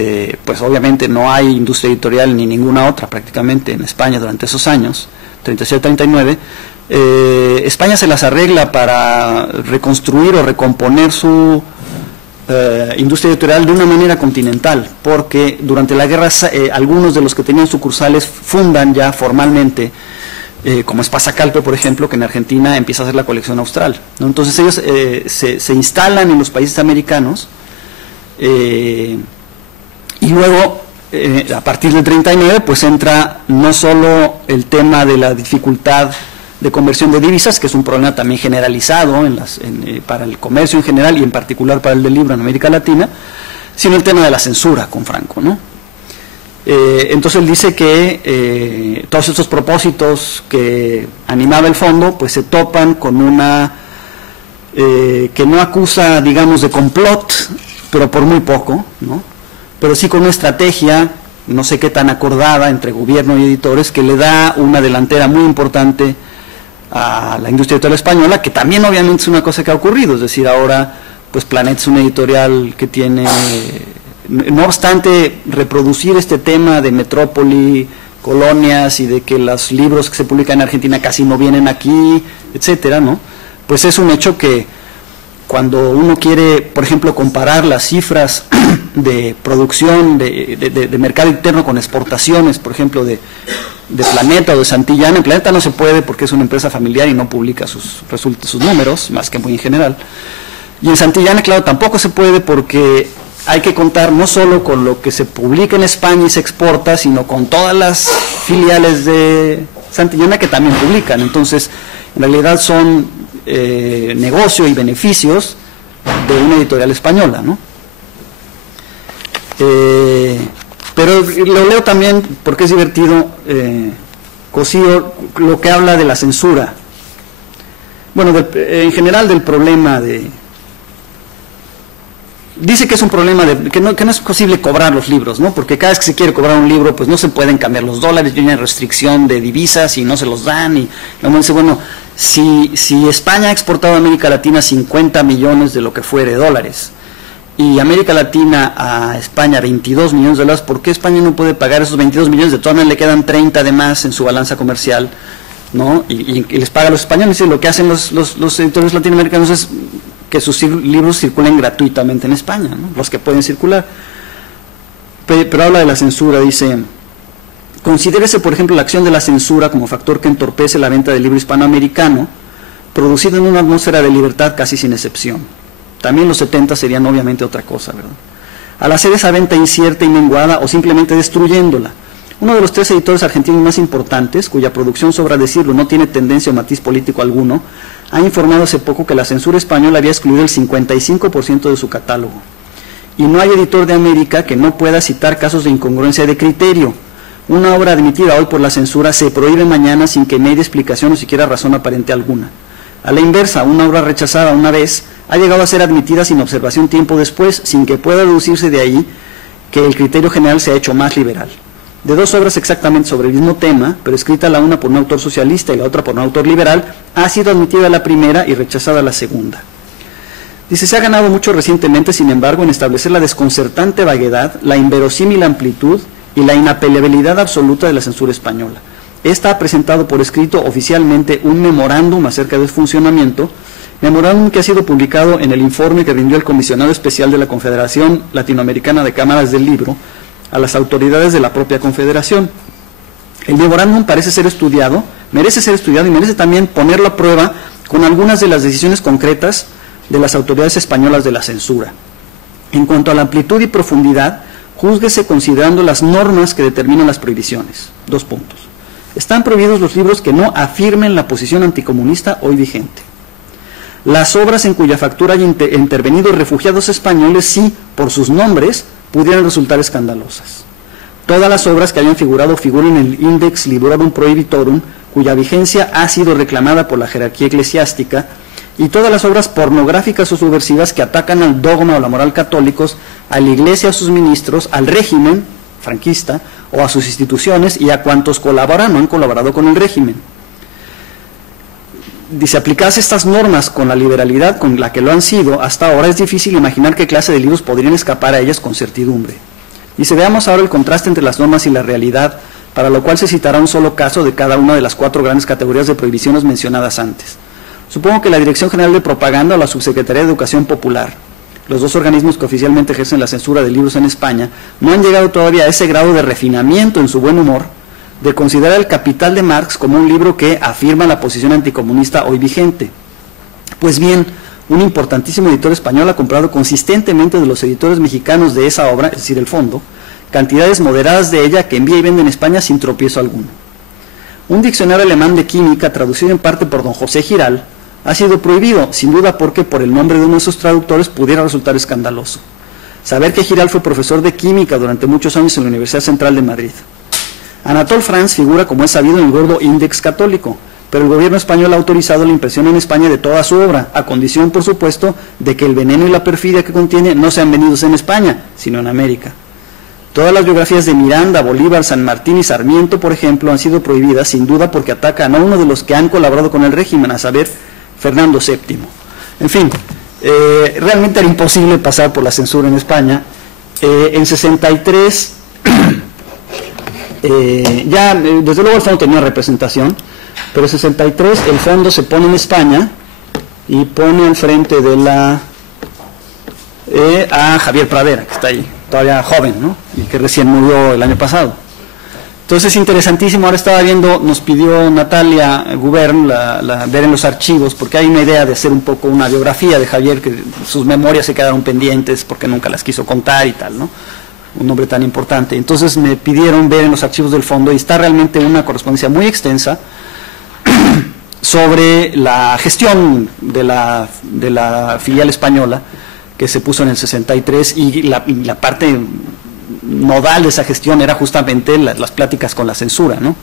pues obviamente no hay industria editorial ni ninguna otra prácticamente en España durante esos años, 37-39, España se las arregla para reconstruir o recomponer su industria editorial de una manera continental, porque durante la guerra algunos de los que tenían sucursales fundan ya formalmente, como Espasa Calpe, por ejemplo, que en Argentina empieza a hacer la colección austral, ¿no? Entonces ellos se instalan en los países americanos, y luego a partir del 39 pues entra no solo el tema de la dificultad de conversión de divisas, que es un problema también generalizado para el comercio en general y en particular para el del libro en América Latina, sino el tema de la censura con Franco, ¿no? Entonces él dice que todos estos propósitos que animaba el fondo pues se topan con una que no acusa, digamos, de complot, pero por muy poco, ¿no? Pero sí con una estrategia, no sé qué tan acordada entre gobierno y editores, que le da una delantera muy importante a la industria editorial española, que también obviamente es una cosa que ha ocurrido, es decir, ahora pues Planeta es una editorial que tiene, no obstante reproducir este tema de metrópoli, colonias y de que los libros que se publican en Argentina casi no vienen aquí, etcétera, ¿no? Pues es un hecho que cuando uno quiere, por ejemplo, comparar las cifras de producción de mercado interno con exportaciones, por ejemplo, de Planeta o de Santillana, en Planeta no se puede porque es una empresa familiar y no publica sus números, más que muy en general. Y en Santillana, claro, tampoco se puede porque hay que contar no solo con lo que se publica en España y se exporta, sino con todas las filiales de Santillana que también publican. Entonces, en realidad son negocio y beneficios de una editorial española, ¿no? Pero lo leo también porque es divertido, Cosío, lo que habla de la censura. Bueno, en general del problema de... Dice que es un problema que no es posible cobrar los libros, ¿no? Porque cada vez que se quiere cobrar un libro, pues no se pueden cambiar los dólares, y hay una restricción de divisas y no se los dan. Y luego dice, bueno, si España ha exportado a América Latina 50 millones de lo que fuere dólares, y América Latina a España 22 millones de dólares, ¿por qué España no puede pagar esos 22 millones? De todas maneras le quedan 30 de más en su balanza comercial, ¿no? Y les paga a los españoles, y lo que hacen los editores latinoamericanos es que sus libros circulen gratuitamente en España, ¿no? Los que pueden circular. Pero habla de la censura, dice: considérese, por ejemplo, la acción de la censura como factor que entorpece la venta del libro hispanoamericano, producido en una atmósfera de libertad casi sin excepción. También los 70 serían obviamente otra cosa, ¿verdad? Al hacer esa venta incierta y menguada, o simplemente destruyéndola. Uno de los 3 editores argentinos más importantes, cuya producción, sobra decirlo, no tiene tendencia o matiz político alguno, ha informado hace poco que la censura española había excluido el 55% de su catálogo. Y no hay editor de América que no pueda citar casos de incongruencia de criterio. Una obra admitida hoy por la censura se prohíbe mañana sin que medie explicación o siquiera razón aparente alguna. A la inversa, una obra rechazada una vez ha llegado a ser admitida sin observación tiempo después, sin que pueda deducirse de ahí que el criterio general se ha hecho más liberal. De 2 obras exactamente sobre el mismo tema, pero escrita la una por un autor socialista y la otra por un autor liberal, ha sido admitida la primera y rechazada la segunda. Dice, se ha ganado mucho recientemente, sin embargo, en establecer la desconcertante vaguedad, la inverosímil amplitud y la inapelabilidad absoluta de la censura española. Esta ha presentado por escrito oficialmente un memorándum acerca del funcionamiento, memorándum que ha sido publicado en el informe que rindió el comisionado especial de la Confederación Latinoamericana de Cámaras del Libro a las autoridades de la propia Confederación. El memorándum parece ser estudiado, merece ser estudiado y merece también ponerlo a prueba con algunas de las decisiones concretas de las autoridades españolas de la censura. En cuanto a la amplitud y profundidad, júzguese considerando las normas que determinan las prohibiciones. 2 puntos. Están prohibidos los libros que no afirmen la posición anticomunista hoy vigente. Las obras en cuya factura hayan intervenido refugiados españoles sí, por sus nombres, pudieran resultar escandalosas. Todas las obras que hayan figurado figuren en el Index Librorum Prohibitorum, cuya vigencia ha sido reclamada por la jerarquía eclesiástica, y todas las obras pornográficas o subversivas que atacan al dogma o la moral católicos, a la Iglesia, a sus ministros, al régimen franquista o a sus instituciones y a cuantos colaboran o han colaborado con el régimen. dice, aplicadas estas normas con la liberalidad con la que lo han sido hasta ahora, es difícil imaginar qué clase de libros podrían escapar a ellas con certidumbre. Dice, veamos ahora el contraste entre las normas y la realidad, para lo cual se citará un solo caso de cada una de las 4 grandes categorías de prohibiciones mencionadas antes. Supongo que la Dirección General de Propaganda o la Subsecretaría de Educación Popular, los 2 organismos que oficialmente ejercen la censura de libros en España, no han llegado todavía a ese grado de refinamiento en su buen humor de considerar El Capital de Marx como un libro que afirma la posición anticomunista hoy vigente. Pues bien, un importantísimo editor español ha comprado consistentemente de los editores mexicanos de esa obra, es decir, el fondo, cantidades moderadas de ella que envía y vende en España sin tropiezo alguno. Un diccionario alemán de química, traducido en parte por don José Giral, ha sido prohibido, sin duda porque por el nombre de uno de sus traductores pudiera resultar escandaloso. Saber que Giral fue profesor de química durante muchos años en la Universidad Central de Madrid. Anatole France figura, como es sabido, en el gordo Index Católico, pero el gobierno español ha autorizado la impresión en España de toda su obra, a condición, por supuesto, de que el veneno y la perfidia que contiene no sean vendidos en España, sino en América. Todas las biografías de Miranda, Bolívar, San Martín y Sarmiento, por ejemplo, han sido prohibidas, sin duda porque atacan a uno de los que han colaborado con el régimen, a saber, Fernando VII. En fin, realmente era imposible pasar por la censura en España. En 63, desde luego el fondo tenía representación, pero en 63 el fondo se pone en España y pone al frente de la a Javier Pradera, que está ahí, todavía joven, ¿no? Y que recién murió el año pasado. Entonces es interesantísimo. Ahora estaba viendo, nos pidió Natalia Gubern ver en los archivos, porque hay una idea de hacer un poco una biografía de Javier, que sus memorias se quedaron pendientes porque nunca las quiso contar y tal, ¿no? Un hombre tan importante. Entonces me pidieron ver en los archivos del fondo y está realmente una correspondencia muy extensa sobre la gestión de la filial española que se puso en el 63 y la parte nodal de esa gestión era justamente las pláticas con la censura, ¿no?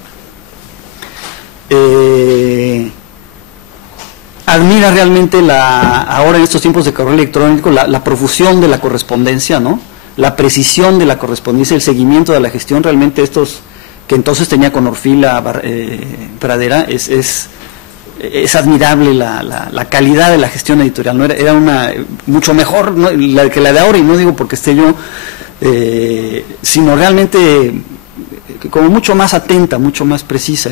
Admira realmente ahora en estos tiempos de correo electrónico la profusión de la correspondencia, ¿no? La precisión de la correspondencia, el seguimiento de la gestión, realmente estos que entonces tenía con Orfila Pradera, es admirable la calidad de la gestión editorial, ¿no? Era una mucho mejor, ¿no? que la de ahora, y no digo porque esté yo, sino realmente como mucho más atenta, mucho más precisa,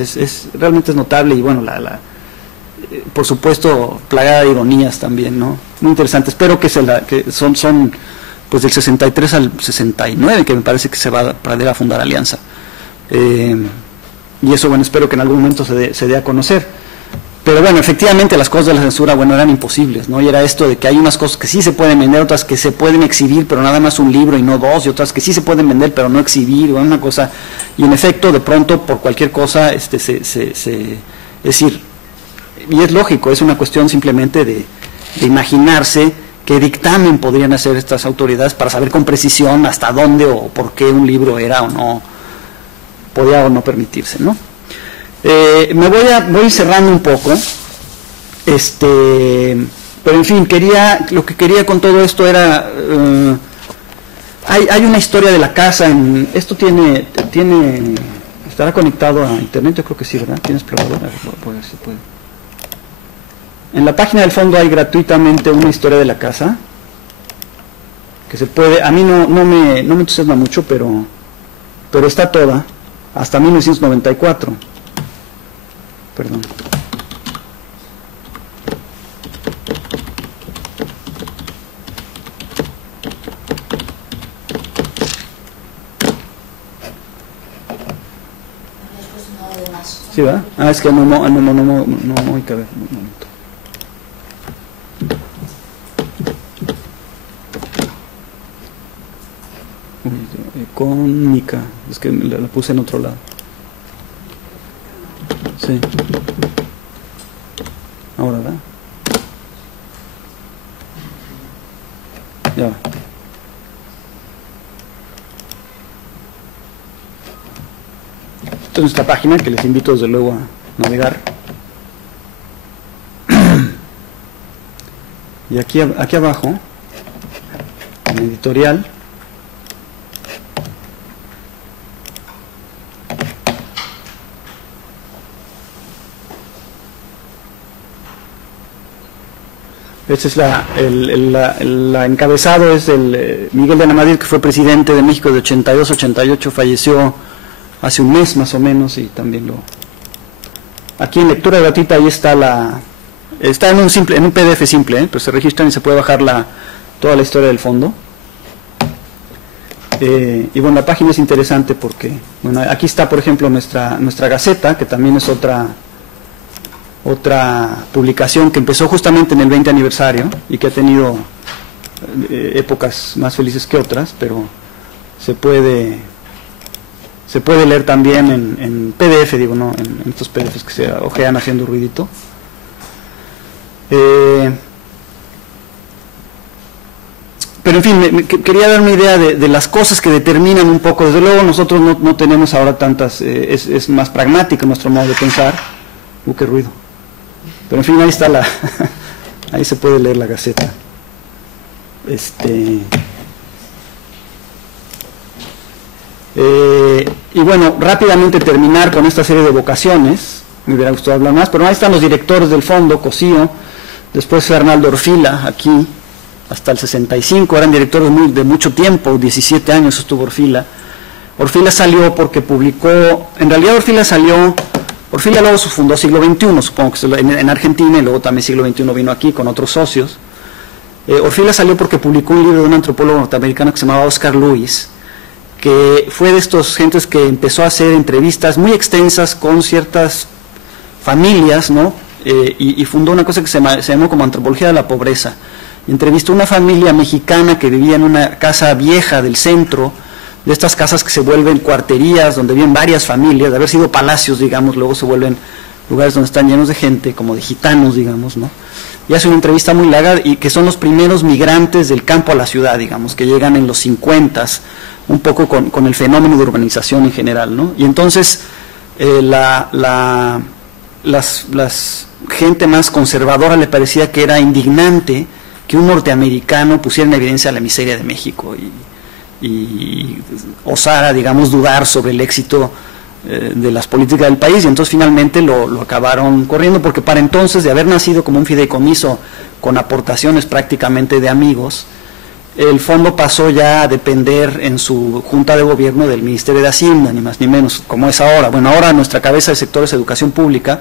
realmente es notable. Y bueno, por supuesto plagada de ironías también, ¿no? Muy interesante. Espero que son pues del 63 al 69, que me parece que se va Pradera a fundar Alianza, y eso, bueno, espero que en algún momento se dé a conocer. Pero bueno, efectivamente las cosas de la censura, bueno, eran imposibles, ¿no? Y era esto de que hay unas cosas que sí se pueden vender, otras que se pueden exhibir, pero nada más un libro y no 2, y otras que sí se pueden vender, pero no exhibir, o una cosa. Y en efecto, de pronto, por cualquier cosa, es decir, y es lógico, es una cuestión simplemente de imaginarse qué dictamen podrían hacer estas autoridades para saber con precisión hasta dónde o por qué un libro era o no, podía o no permitirse, ¿no? Voy cerrando un poco, pero en fin, lo que quería con todo esto era, hay una historia de la casa, esto estará conectado a internet, yo creo que sí, ¿verdad? ¿Tienes explorador? A ver si puede. En la página del fondo hay gratuitamente una historia de la casa, que se puede, a mí no me entusiasma mucho, pero está toda, hasta 1994. Perdón. Sí, ¿verdad? Es que no hay que ver un momento. Cónica, es que la puse en otro lado. Sí. Ahora, ¿verdad? Ya va. Esta es nuestra página, que les invito desde luego a navegar. Y aquí abajo, en editorial, Este es el encabezado es el Miguel de la Madrid, que fue presidente de México de 82 a 88, falleció hace un mes más o menos, y también aquí en lectura gratuita ahí está está en un PDF simple, pero se registran y se puede bajar toda la historia del fondo. Y bueno, la página es interesante porque, bueno, aquí está por ejemplo nuestra Gaceta, que también es otra publicación que empezó justamente en el 20 aniversario y que ha tenido épocas más felices que otras, pero se puede leer también en PDF, digo, ¿no? En estos PDFs que se ojean haciendo ruidito. Pero en fin, quería dar una idea de las cosas que determinan un poco. Desde luego nosotros no tenemos ahora tantas, es más pragmático nuestro modo de pensar. Qué ruido. Pero en fin, ahí está ahí se puede leer la Gaceta. Y bueno, rápidamente terminar con esta serie de vocaciones. Me hubiera gustado hablar más, pero ahí están los directores del fondo: Cosío, después fue Arnaldo Orfila, aquí, hasta el 65, eran directores de mucho tiempo, 17 años estuvo Orfila. Orfila salió porque publicó, en realidad Orfila luego fundó Siglo XXI, supongo que en Argentina, y luego también Siglo XXI vino aquí con otros socios. Orfila salió porque publicó un libro de un antropólogo norteamericano que se llamaba Oscar Lewis, que fue de estos gentes que empezó a hacer entrevistas muy extensas con ciertas familias, ¿no? Y fundó una cosa que se llamó como Antropología de la Pobreza. Entrevistó a una familia mexicana que vivía en una casa vieja del centro, de estas casas que se vuelven cuarterías, donde viven varias familias, de haber sido palacios, digamos, luego se vuelven lugares donde están llenos de gente, como de gitanos, digamos, ¿no? Y hace una entrevista muy larga, y que son los primeros migrantes del campo a la ciudad, digamos, que llegan en los 50s, un poco con el fenómeno de urbanización en general, ¿no? Y entonces las gente más conservadora le parecía que era indignante que un norteamericano pusiera en evidencia la miseria de México y osara, digamos, dudar sobre el éxito de las políticas del país, y entonces finalmente lo acabaron corriendo, porque para entonces, de haber nacido como un fideicomiso con aportaciones prácticamente de amigos, el fondo pasó ya a depender en su junta de gobierno del Ministerio de Hacienda, ni más ni menos, como es ahora. Bueno, ahora nuestra cabeza de sector es educación pública,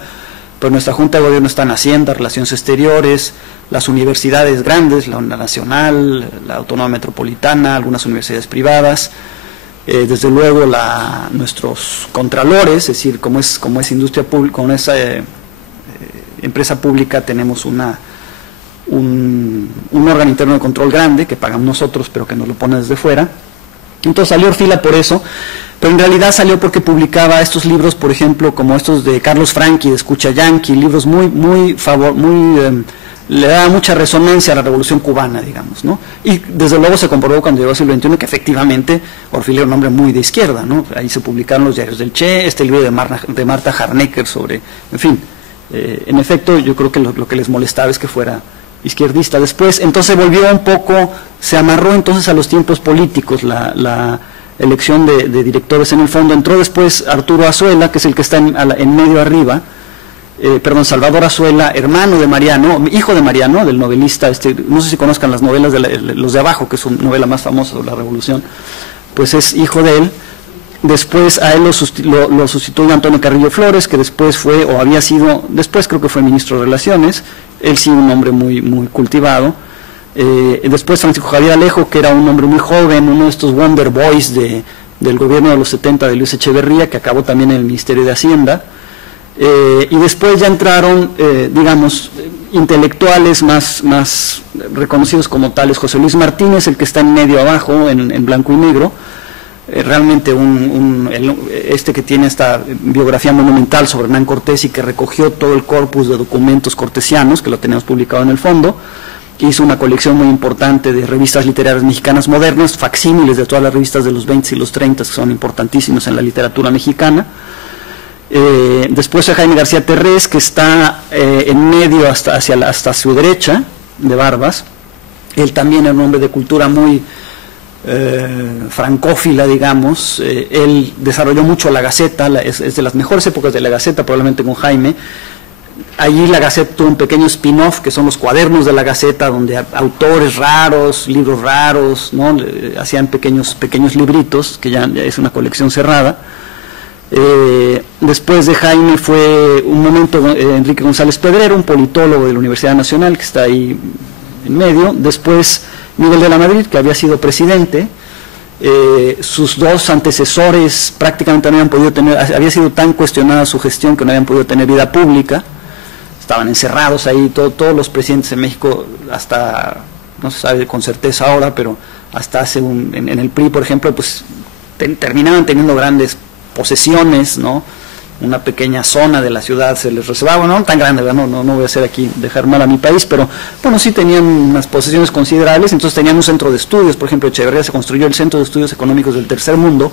pero nuestra junta de gobierno está en Hacienda, Relaciones Exteriores, las universidades grandes, la Nacional, la Autónoma Metropolitana, algunas universidades privadas, desde luego nuestros contralores, es decir, como es industria pública, como es empresa pública, tenemos un órgano interno de control grande que pagamos nosotros, pero que nos lo pone desde fuera. Entonces salió Orfila por eso, pero en realidad salió porque publicaba estos libros, por ejemplo, como estos de Carlos Franchi, de Escucha Yankee, libros le daba mucha resonancia a la Revolución Cubana, digamos, ¿no? Y desde luego se comprobó cuando llegó al siglo XXI que efectivamente Orfila era un hombre muy de izquierda, ¿no? Ahí se publicaron los diarios del Che, este libro de Marta Harnecker sobre, en fin, en efecto yo creo que lo que les molestaba es que fuera izquierdista. Después, entonces volvió un poco, se amarró entonces a los tiempos políticos la elección de directores en el fondo. Entró después Arturo Azuela, que es el que está en medio arriba, Salvador Azuela, hermano de Mariano, hijo de Mariano, del novelista, no sé si conozcan las novelas de Los de Abajo, que es su novela más famosa sobre la Revolución, pues es hijo de él. Después a él lo sustituyó Antonio Carrillo Flores, que después fue, o había sido, después creo que fue ministro de Relaciones, él sí un hombre muy, muy cultivado. Después Francisco Javier Alejo, que era un hombre muy joven, uno de estos Wonder Boys del gobierno de los 70 de Luis Echeverría, que acabó también en el Ministerio de Hacienda. Y después ya entraron, digamos, intelectuales más reconocidos como tales. José Luis Martínez, el que está en medio abajo, en blanco y negro, realmente que tiene esta biografía monumental sobre Hernán Cortés y que recogió todo el corpus de documentos cortesianos, que lo tenemos publicado en el fondo. Hizo una colección muy importante de revistas literarias mexicanas modernas, facsímiles de todas las revistas de los 20 y los 30, que son importantísimos en la literatura mexicana. Después Jaime García Terrés, que está en medio hasta su derecha, de barbas. Él también era un hombre de cultura muy francófila, digamos. Él desarrolló mucho la Gaceta, es de las mejores épocas de la Gaceta, probablemente con Jaime. allí la Gaceta tuvo un pequeño spin-off, que son los cuadernos de la Gaceta, donde autores raros, libros raros, ¿no? Hacían pequeños libritos, que ya es una colección cerrada. Después de Jaime fue un momento Enrique González Pedrero, un politólogo de la Universidad Nacional, que está ahí en medio. Después Miguel de la Madrid, que había sido presidente. Sus dos antecesores prácticamente no habían podido tener, había sido tan cuestionada su gestión que no habían podido tener vida pública, estaban encerrados ahí, todos los presidentes en México, hasta, no se sabe con certeza ahora, pero hasta hace en el PRI, por ejemplo, pues terminaban teniendo grandes posesiones, ¿no? Una pequeña zona de la ciudad se les reservaba, no tan grande, no voy a hacer aquí, dejar mal a mi país, pero bueno, sí tenían unas posesiones considerables. Entonces tenían un centro de estudios, por ejemplo, Echeverría se construyó el Centro de Estudios Económicos del Tercer Mundo,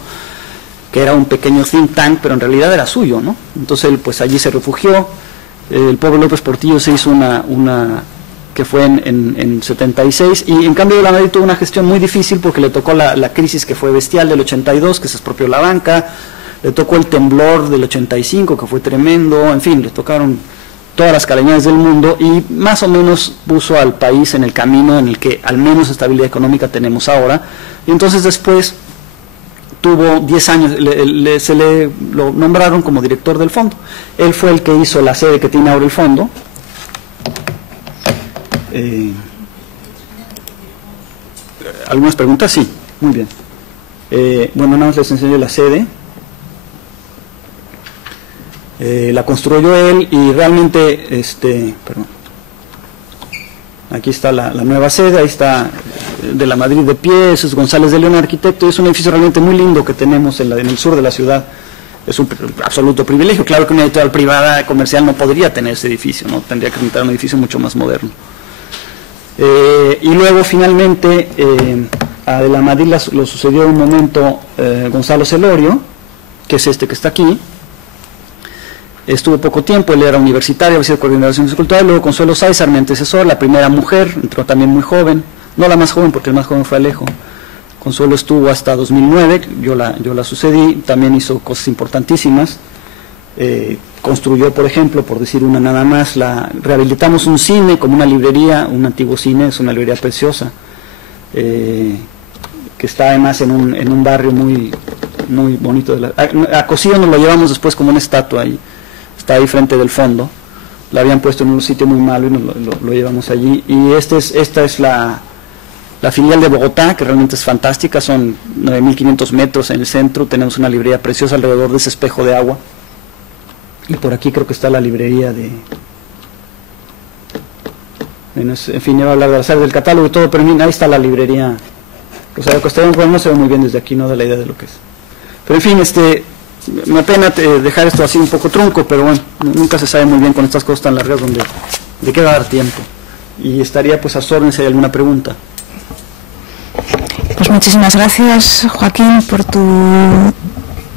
que era un pequeño think tank, pero en realidad era suyo, ¿no? Entonces él pues allí se refugió. El pobre López Portillo se hizo una que fue en 76, y en cambio de la Madrid tuvo una gestión muy difícil porque le tocó la crisis que fue bestial del 82, que se expropió la banca. Le tocó el temblor del 85, que fue tremendo, en fin, le tocaron todas las calamidades del mundo y más o menos puso al país en el camino en el que al menos estabilidad económica tenemos ahora. Y entonces después tuvo 10 años, lo nombraron como director del fondo. Él fue el que hizo la sede que tiene ahora el fondo. ¿Algunas preguntas? Sí, muy bien. Bueno, nada más les enseño la sede. La construyó él y realmente, perdón, aquí está la nueva sede, ahí está de la Madrid de pie, ese es González de León, arquitecto. Es un edificio realmente muy lindo que tenemos en el sur de la ciudad. Es un absoluto privilegio. Claro que una editorial privada comercial no podría tener ese edificio, ¿no? Tendría que rentar un edificio mucho más moderno. Y luego finalmente a de la Madrid lo sucedió en un momento Gonzalo Celorio, que es este que está aquí. Estuvo poco tiempo, él era universitario, había sido coordinador de acciones culturales. Luego Consuelo Sáizar, mi antecesor, la primera mujer, entró también muy joven, no la más joven porque el más joven fue Alejo. Consuelo estuvo hasta 2009, yo la sucedí, también hizo cosas importantísimas. Construyó, por ejemplo, por decir una nada más, rehabilitamos un cine como una librería, un antiguo cine, es una librería preciosa, que está además en un barrio muy bonito. A Cosío nos lo llevamos después como una estatua ahí. Está ahí frente del fondo, la habían puesto en un sitio muy malo y nos lo llevamos allí. Y esta es la filial de Bogotá, que realmente es fantástica, son 9.500 metros en el centro, tenemos una librería preciosa alrededor de ese espejo de agua. Y por aquí creo que está la librería en fin, iba a hablar de la sala del catálogo y todo, pero ahí está la librería. O sea, Costellón no se ve muy bien desde aquí, no da la idea de lo que es. Pero en fin, me apena dejar esto así un poco trunco, pero bueno, nunca se sabe muy bien con estas cosas tan largas de qué va a dar tiempo. Y estaría pues a su orden si hay alguna pregunta. Pues muchísimas gracias, Joaquín, por tu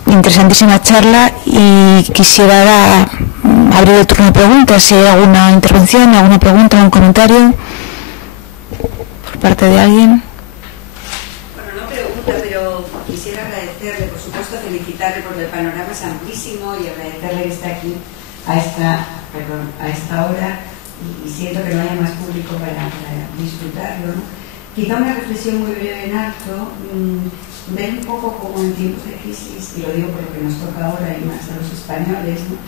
interesantísima charla, y quisiera ahora abrir el turno de preguntas. Si hay alguna intervención, alguna pregunta, algún comentario por parte de alguien. Felicitarle porque el panorama es amplísimo y agradecerle que esté aquí a esta hora y siento que no haya más público para disfrutarlo, ¿no? Quizá una reflexión muy breve en alto, ver un poco como en tiempos de crisis, y lo digo por lo que nos toca ahora y más a los españoles, ¿no?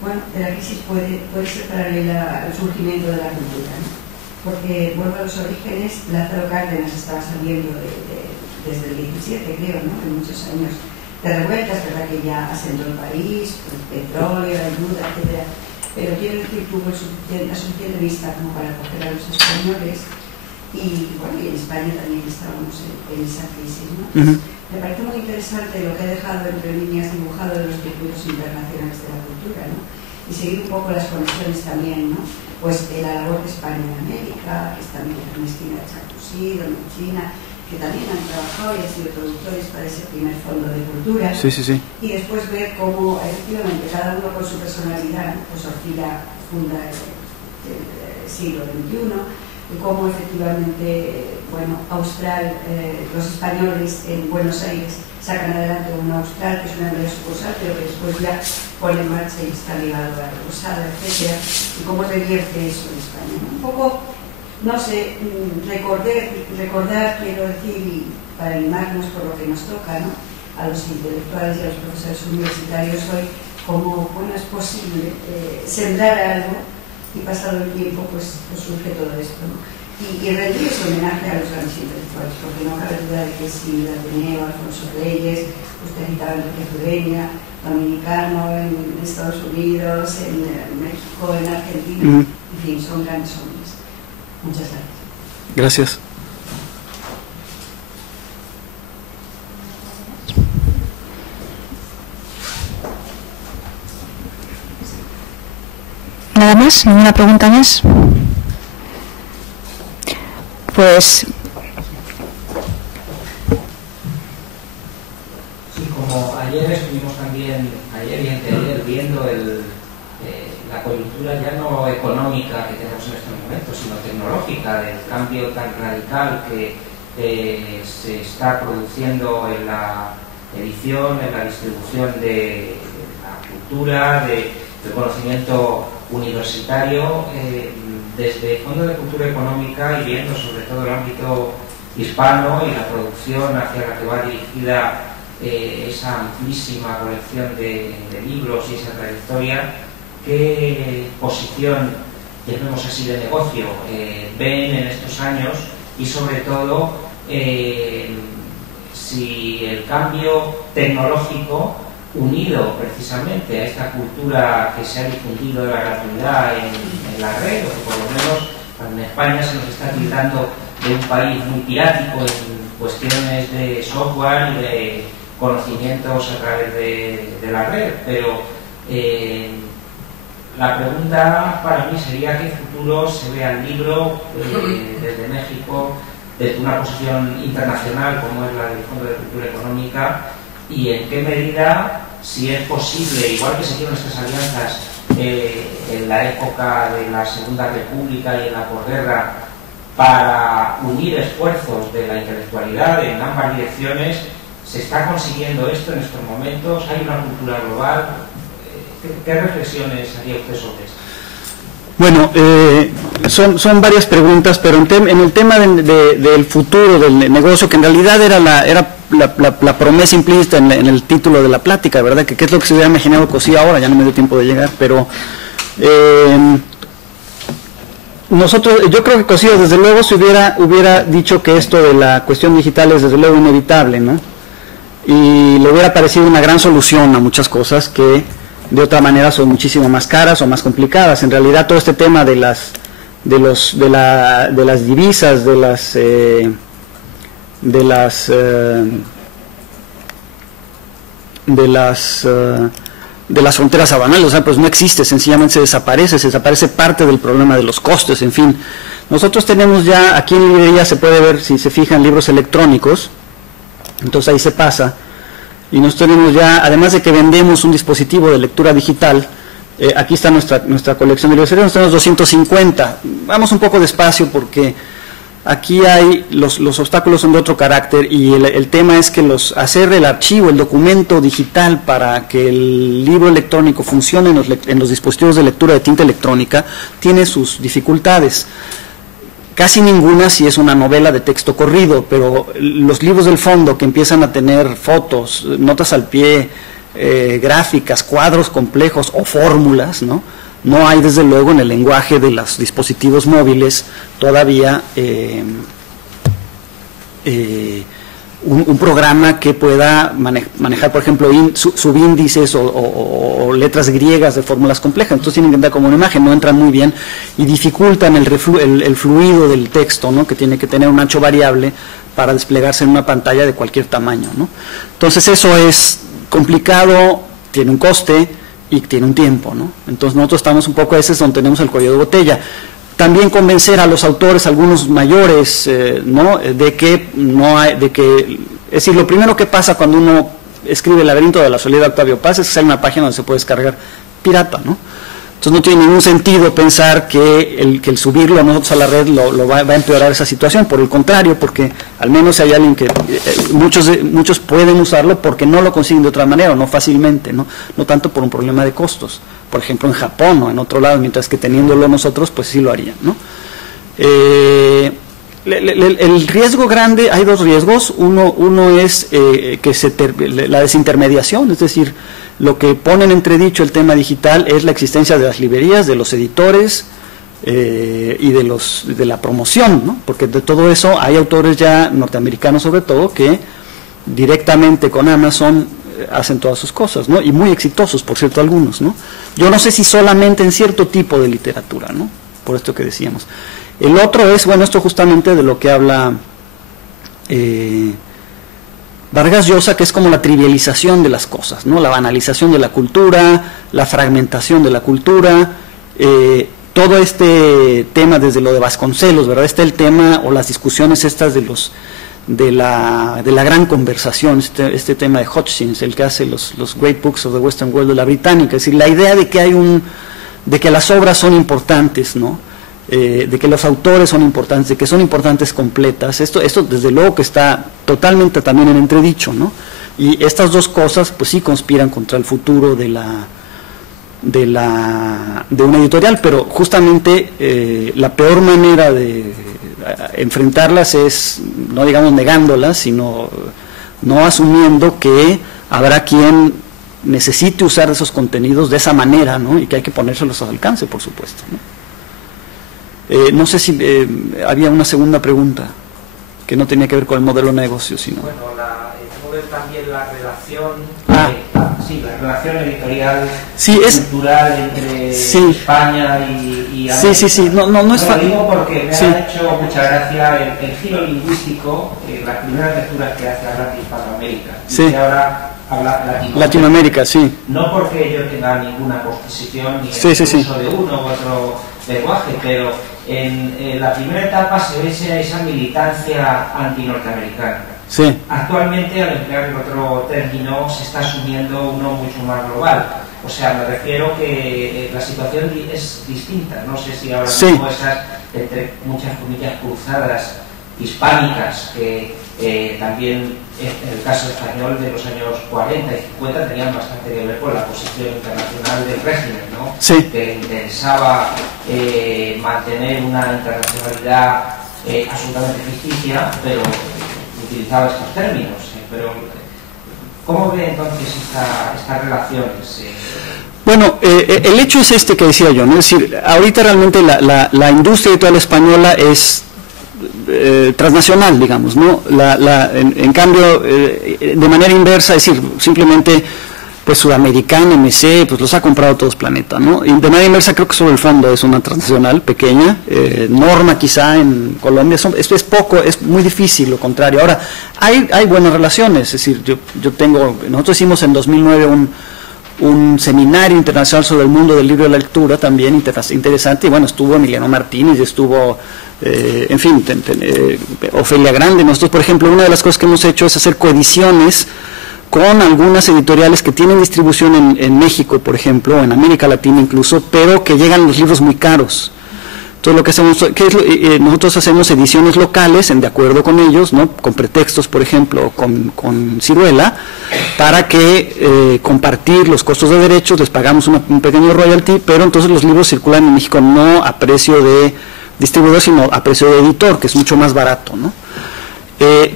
Bueno, la crisis puede ser paralela al surgimiento de la cultura, ¿no? Porque vuelvo a los orígenes, Lázaro Cárdenas estaba saliendo desde el 17, creo, ¿no? En muchos años de revueltas, ¿verdad? Que ya asentó el país, el petróleo, la ayuda, etc. Pero quiero decir que hubo la suficiente vista como para acoger a los españoles, y bueno, y en España también estábamos en esa crisis, ¿no? Me parece muy interesante lo que he dejado entre líneas dibujado de los circuitos internacionales de la cultura, ¿no? Y seguir un poco las conexiones también, ¿no? Pues de la labor de España en América, que es también Ernestina de Sarkozy, en China, que también han trabajado y han sido productores para ese primer fondo de cultura. Sí. Y después ver cómo efectivamente cada uno con su personalidad, pues Orfila funda el siglo XXI, y cómo efectivamente, bueno, Austral, los españoles en Buenos Aires sacan adelante una Austral, que es una empresa sucursal, pero que después ya pone en marcha y está ligado a la Rosada, etcétera, y cómo revierte eso en España. Un poco, no sé, recordar, quiero decir, para animarnos por lo que nos toca, ¿no?, a los intelectuales y a los profesores universitarios hoy, cómo, bueno, es posible sembrar algo y pasado el tiempo pues surge todo esto, ¿no? Y rendir ese homenaje a los grandes intelectuales, porque no cabe duda de que si el Ateneo, Alfonso Reyes, usted citaba Enrique Zureña, Dominicano, en Estados Unidos, en México, en Argentina, en fin, son grandes hombres. Muchas gracias. Gracias. ¿Nada más? ¿Ninguna pregunta más? Pues... Sí, como ayer estuvimos también, ayer y anteayer, viendo la coyuntura ya no económica que tenemos en estos momentos, sino tecnológica, del cambio tan radical que se está produciendo en la edición, en la distribución de la cultura, del conocimiento universitario, desde Fondo de Cultura Económica y viendo sobre todo el ámbito hispano y la producción hacia la que va dirigida esa amplísima colección de libros y esa trayectoria, ¿qué posición, llamemos así, de negocio ven en estos años? Y sobre todo, si el cambio tecnológico, unido precisamente a esta cultura que se ha difundido de la gratuidad en la red, o que por lo menos en España se nos está tildando de un país muy pirático en cuestiones de software y de conocimientos a través de la red, pero la pregunta para mí sería qué futuro se ve al libro desde México, desde una posición internacional como es la del Fondo de Cultura Económica, y en qué medida, si es posible, igual que se hicieron estas alianzas en la época de la Segunda República y en la posguerra, para unir esfuerzos de la intelectualidad en ambas direcciones, ¿se está consiguiendo esto en estos momentos? ¿Hay una cultura global? ¿Qué reflexiones haría usted sobre esto? Bueno, son varias preguntas, pero en el tema del futuro del negocio, que en realidad era la promesa implícita en el título de la plática, ¿verdad? Que qué es lo que se hubiera imaginado Cosío ahora, ya no me dio tiempo de llegar, pero yo creo que Cosío desde luego se hubiera dicho que esto de la cuestión digital es desde luego inevitable, ¿no? Y le hubiera parecido una gran solución a muchas cosas que de otra manera son muchísimo más caras o más complicadas. En realidad todo este tema de las divisas, de las fronteras aduanales, o sea, pues no existe, sencillamente se desaparece parte del problema de los costes, en fin. Nosotros tenemos ya, aquí en librería se puede ver, si se fijan, libros electrónicos, entonces ahí se pasa. Y nosotros tenemos ya, además de que vendemos un dispositivo de lectura digital, aquí está nuestra colección de libros, tenemos 250. Vamos un poco despacio porque aquí hay los obstáculos son de otro carácter, y el tema es que hacer el archivo, el documento digital para que el libro electrónico funcione en los dispositivos de lectura de tinta electrónica tiene sus dificultades. Casi ninguna si es una novela de texto corrido, pero los libros del fondo que empiezan a tener fotos, notas al pie, gráficas, cuadros complejos o fórmulas, no hay desde luego en el lenguaje de los dispositivos móviles todavía un programa que pueda manejar, por ejemplo, subíndices o letras griegas de fórmulas complejas. Entonces tienen que entrar como una imagen, no entran muy bien y dificultan el fluido del texto, ¿no? Que tiene que tener un ancho variable para desplegarse en una pantalla de cualquier tamaño, ¿no? Entonces eso es complicado, tiene un coste y tiene un tiempo, ¿no? Entonces nosotros estamos un poco, ese es donde tenemos el cuello de botella. También convencer a los autores, algunos mayores, ¿no? de que, es decir, lo primero que pasa cuando uno escribe El laberinto de la soledad de Octavio Paz es que sale una página donde se puede descargar pirata, ¿no? Entonces no tiene ningún sentido pensar que el subirlo nosotros a la red va a empeorar esa situación, por el contrario, porque al menos hay alguien que, muchos pueden usarlo porque no lo consiguen de otra manera, o no fácilmente, no tanto por un problema de costos, por ejemplo en Japón o en otro lado, mientras que teniéndolo nosotros pues sí lo harían, ¿no? El riesgo grande, hay dos riesgos, uno es la desintermediación, es decir, lo que pone en entredicho el tema digital es la existencia de las librerías, de los editores y de la promoción, ¿no? Porque de todo eso hay autores ya norteamericanos sobre todo que directamente con Amazon hacen todas sus cosas, ¿no? Y muy exitosos, por cierto, algunos, ¿no? Yo no sé si solamente en cierto tipo de literatura, ¿no? Por esto que decíamos. El otro es, bueno, esto justamente de lo que habla Vargas Llosa, que es como la trivialización de las cosas, ¿no? La banalización de la cultura, la fragmentación de la cultura, todo este tema desde lo de Vasconcelos, ¿verdad? Está el tema o las discusiones estas de la gran conversación, este tema de Hutchins, el que hace los Great Books of the Western World de la británica, es decir, la idea de que de que las obras son importantes, ¿no? De que los autores son importantes, de que son importantes completas, esto desde luego que está totalmente también en entredicho, ¿no? Y estas dos cosas pues sí conspiran contra el futuro de una editorial, pero justamente la peor manera de enfrentarlas es, no digamos negándolas, sino no asumiendo que habrá quien necesite usar esos contenidos de esa manera, ¿no? Y que hay que ponérselos al alcance, por supuesto, ¿no? No sé si había una segunda pregunta que no tenía que ver con el modelo de negocio, sino... Bueno, también la relación, la relación editorial, cultural entre España y América. Sí, no es fácil. Lo digo porque me ha hecho mucha gracia el giro lingüístico, las primeras lecturas que hace hablar de Hispanoamérica, y que ahora habla Latinoamérica, sí. No porque yo tenga ninguna posición ni en el uso de uno u otro lenguaje, pero en la primera etapa se ve esa militancia anti-norteamericana. Sí. Actualmente, al emplear el otro término, se está asumiendo uno mucho más global. O sea, me refiero que la situación es distinta. No sé si ahora mismo esas, entre muchas comillas, cruzadas hispánicas, que también en el caso español de los años 40 y 50 tenían bastante que ver con la posición internacional del régimen, ¿no? Sí. Que interesaba mantener una internacionalidad absolutamente ficticia, pero utilizaba estos términos. Pero ¿cómo ve entonces estas relaciones? Bueno, el hecho es este que decía yo, ¿no? Es decir, ahorita realmente la industria editorial española es transnacional, digamos, ¿no? En cambio, de manera inversa, es decir, simplemente, pues Sudamericana, MC, pues los ha comprado todos Planeta, ¿no? Y de manera inversa creo que sobre el fondo es una transnacional pequeña, Norma quizá en Colombia, esto es poco, es muy difícil, lo contrario. Ahora, hay buenas relaciones, es decir, nosotros hicimos en 2009 un seminario internacional sobre el mundo del libro de la lectura, también interesante, y bueno, estuvo Emiliano Martínez, estuvo, en fin, Ofelia Grande. Nosotros, por ejemplo, una de las cosas que hemos hecho es hacer coediciones con algunas editoriales que tienen distribución en México, por ejemplo, o en América Latina incluso, pero que llegan los libros muy caros. Entonces lo que hacemos, nosotros hacemos ediciones locales de acuerdo con ellos, ¿no? Con pretextos, por ejemplo, con Ciruela, para que compartir los costos de derechos, les pagamos un pequeño royalty, pero entonces los libros circulan en México no a precio de distribuidor, sino a precio de editor, que es mucho más barato, ¿no?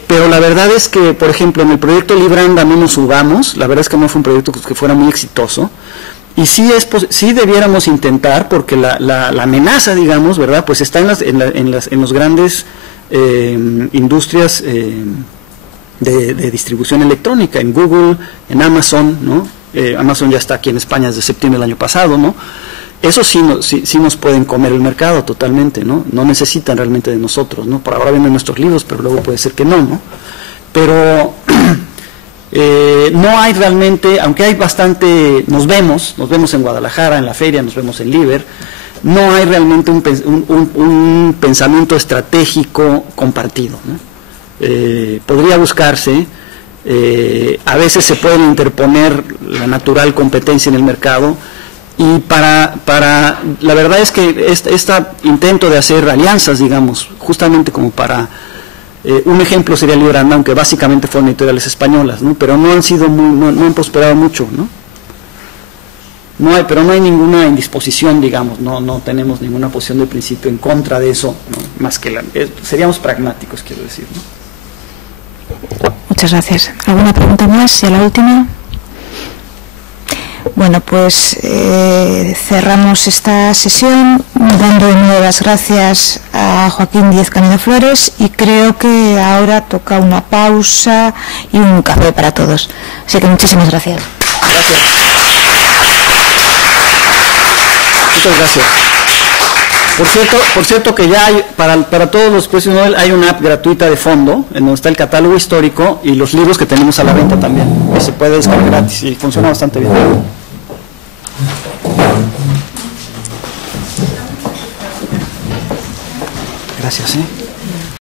Pero la verdad es que, por ejemplo, en el proyecto Libranda no nos subamos, la verdad es que no fue un proyecto que fuera muy exitoso, y sí debiéramos intentar, porque la amenaza, digamos, ¿verdad?, pues está en los grandes industrias de distribución electrónica, en Google, en Amazon, ¿no? Amazon ya está aquí en España desde septiembre del año pasado, ¿no? Eso sí nos pueden comer el mercado totalmente, ¿no? No necesitan realmente de nosotros, ¿no? Por ahora venden nuestros libros, pero luego puede ser que no. Pero no hay realmente, aunque hay bastante, nos vemos en Guadalajara, en la feria, nos vemos en Liber, no hay realmente un pensamiento estratégico compartido, ¿no? Podría buscarse, a veces se puede interponer la natural competencia en el mercado, Y la verdad es que este intento de hacer alianzas, digamos, justamente como para, un ejemplo sería Libranda, aunque básicamente fueron editoriales españolas, ¿no? Pero no han sido no han prosperado mucho, ¿no? Pero no hay ninguna indisposición, digamos, no tenemos ninguna posición de principio en contra de eso, ¿no? Más que seríamos pragmáticos, quiero decir, ¿no? Muchas gracias. ¿Alguna pregunta más? Y a la última. Bueno, pues cerramos esta sesión dando de nuevo las gracias a Joaquín Díez Canedo Flores, y creo que ahora toca una pausa y un café para todos. Así que muchísimas gracias. Gracias. Muchas gracias. Por cierto que ya hay, para todos los premios Nobel hay una app gratuita de fondo, en donde está el catálogo histórico y los libros que tenemos a la venta también, que se puede descargar gratis y funciona bastante bien. Gracias,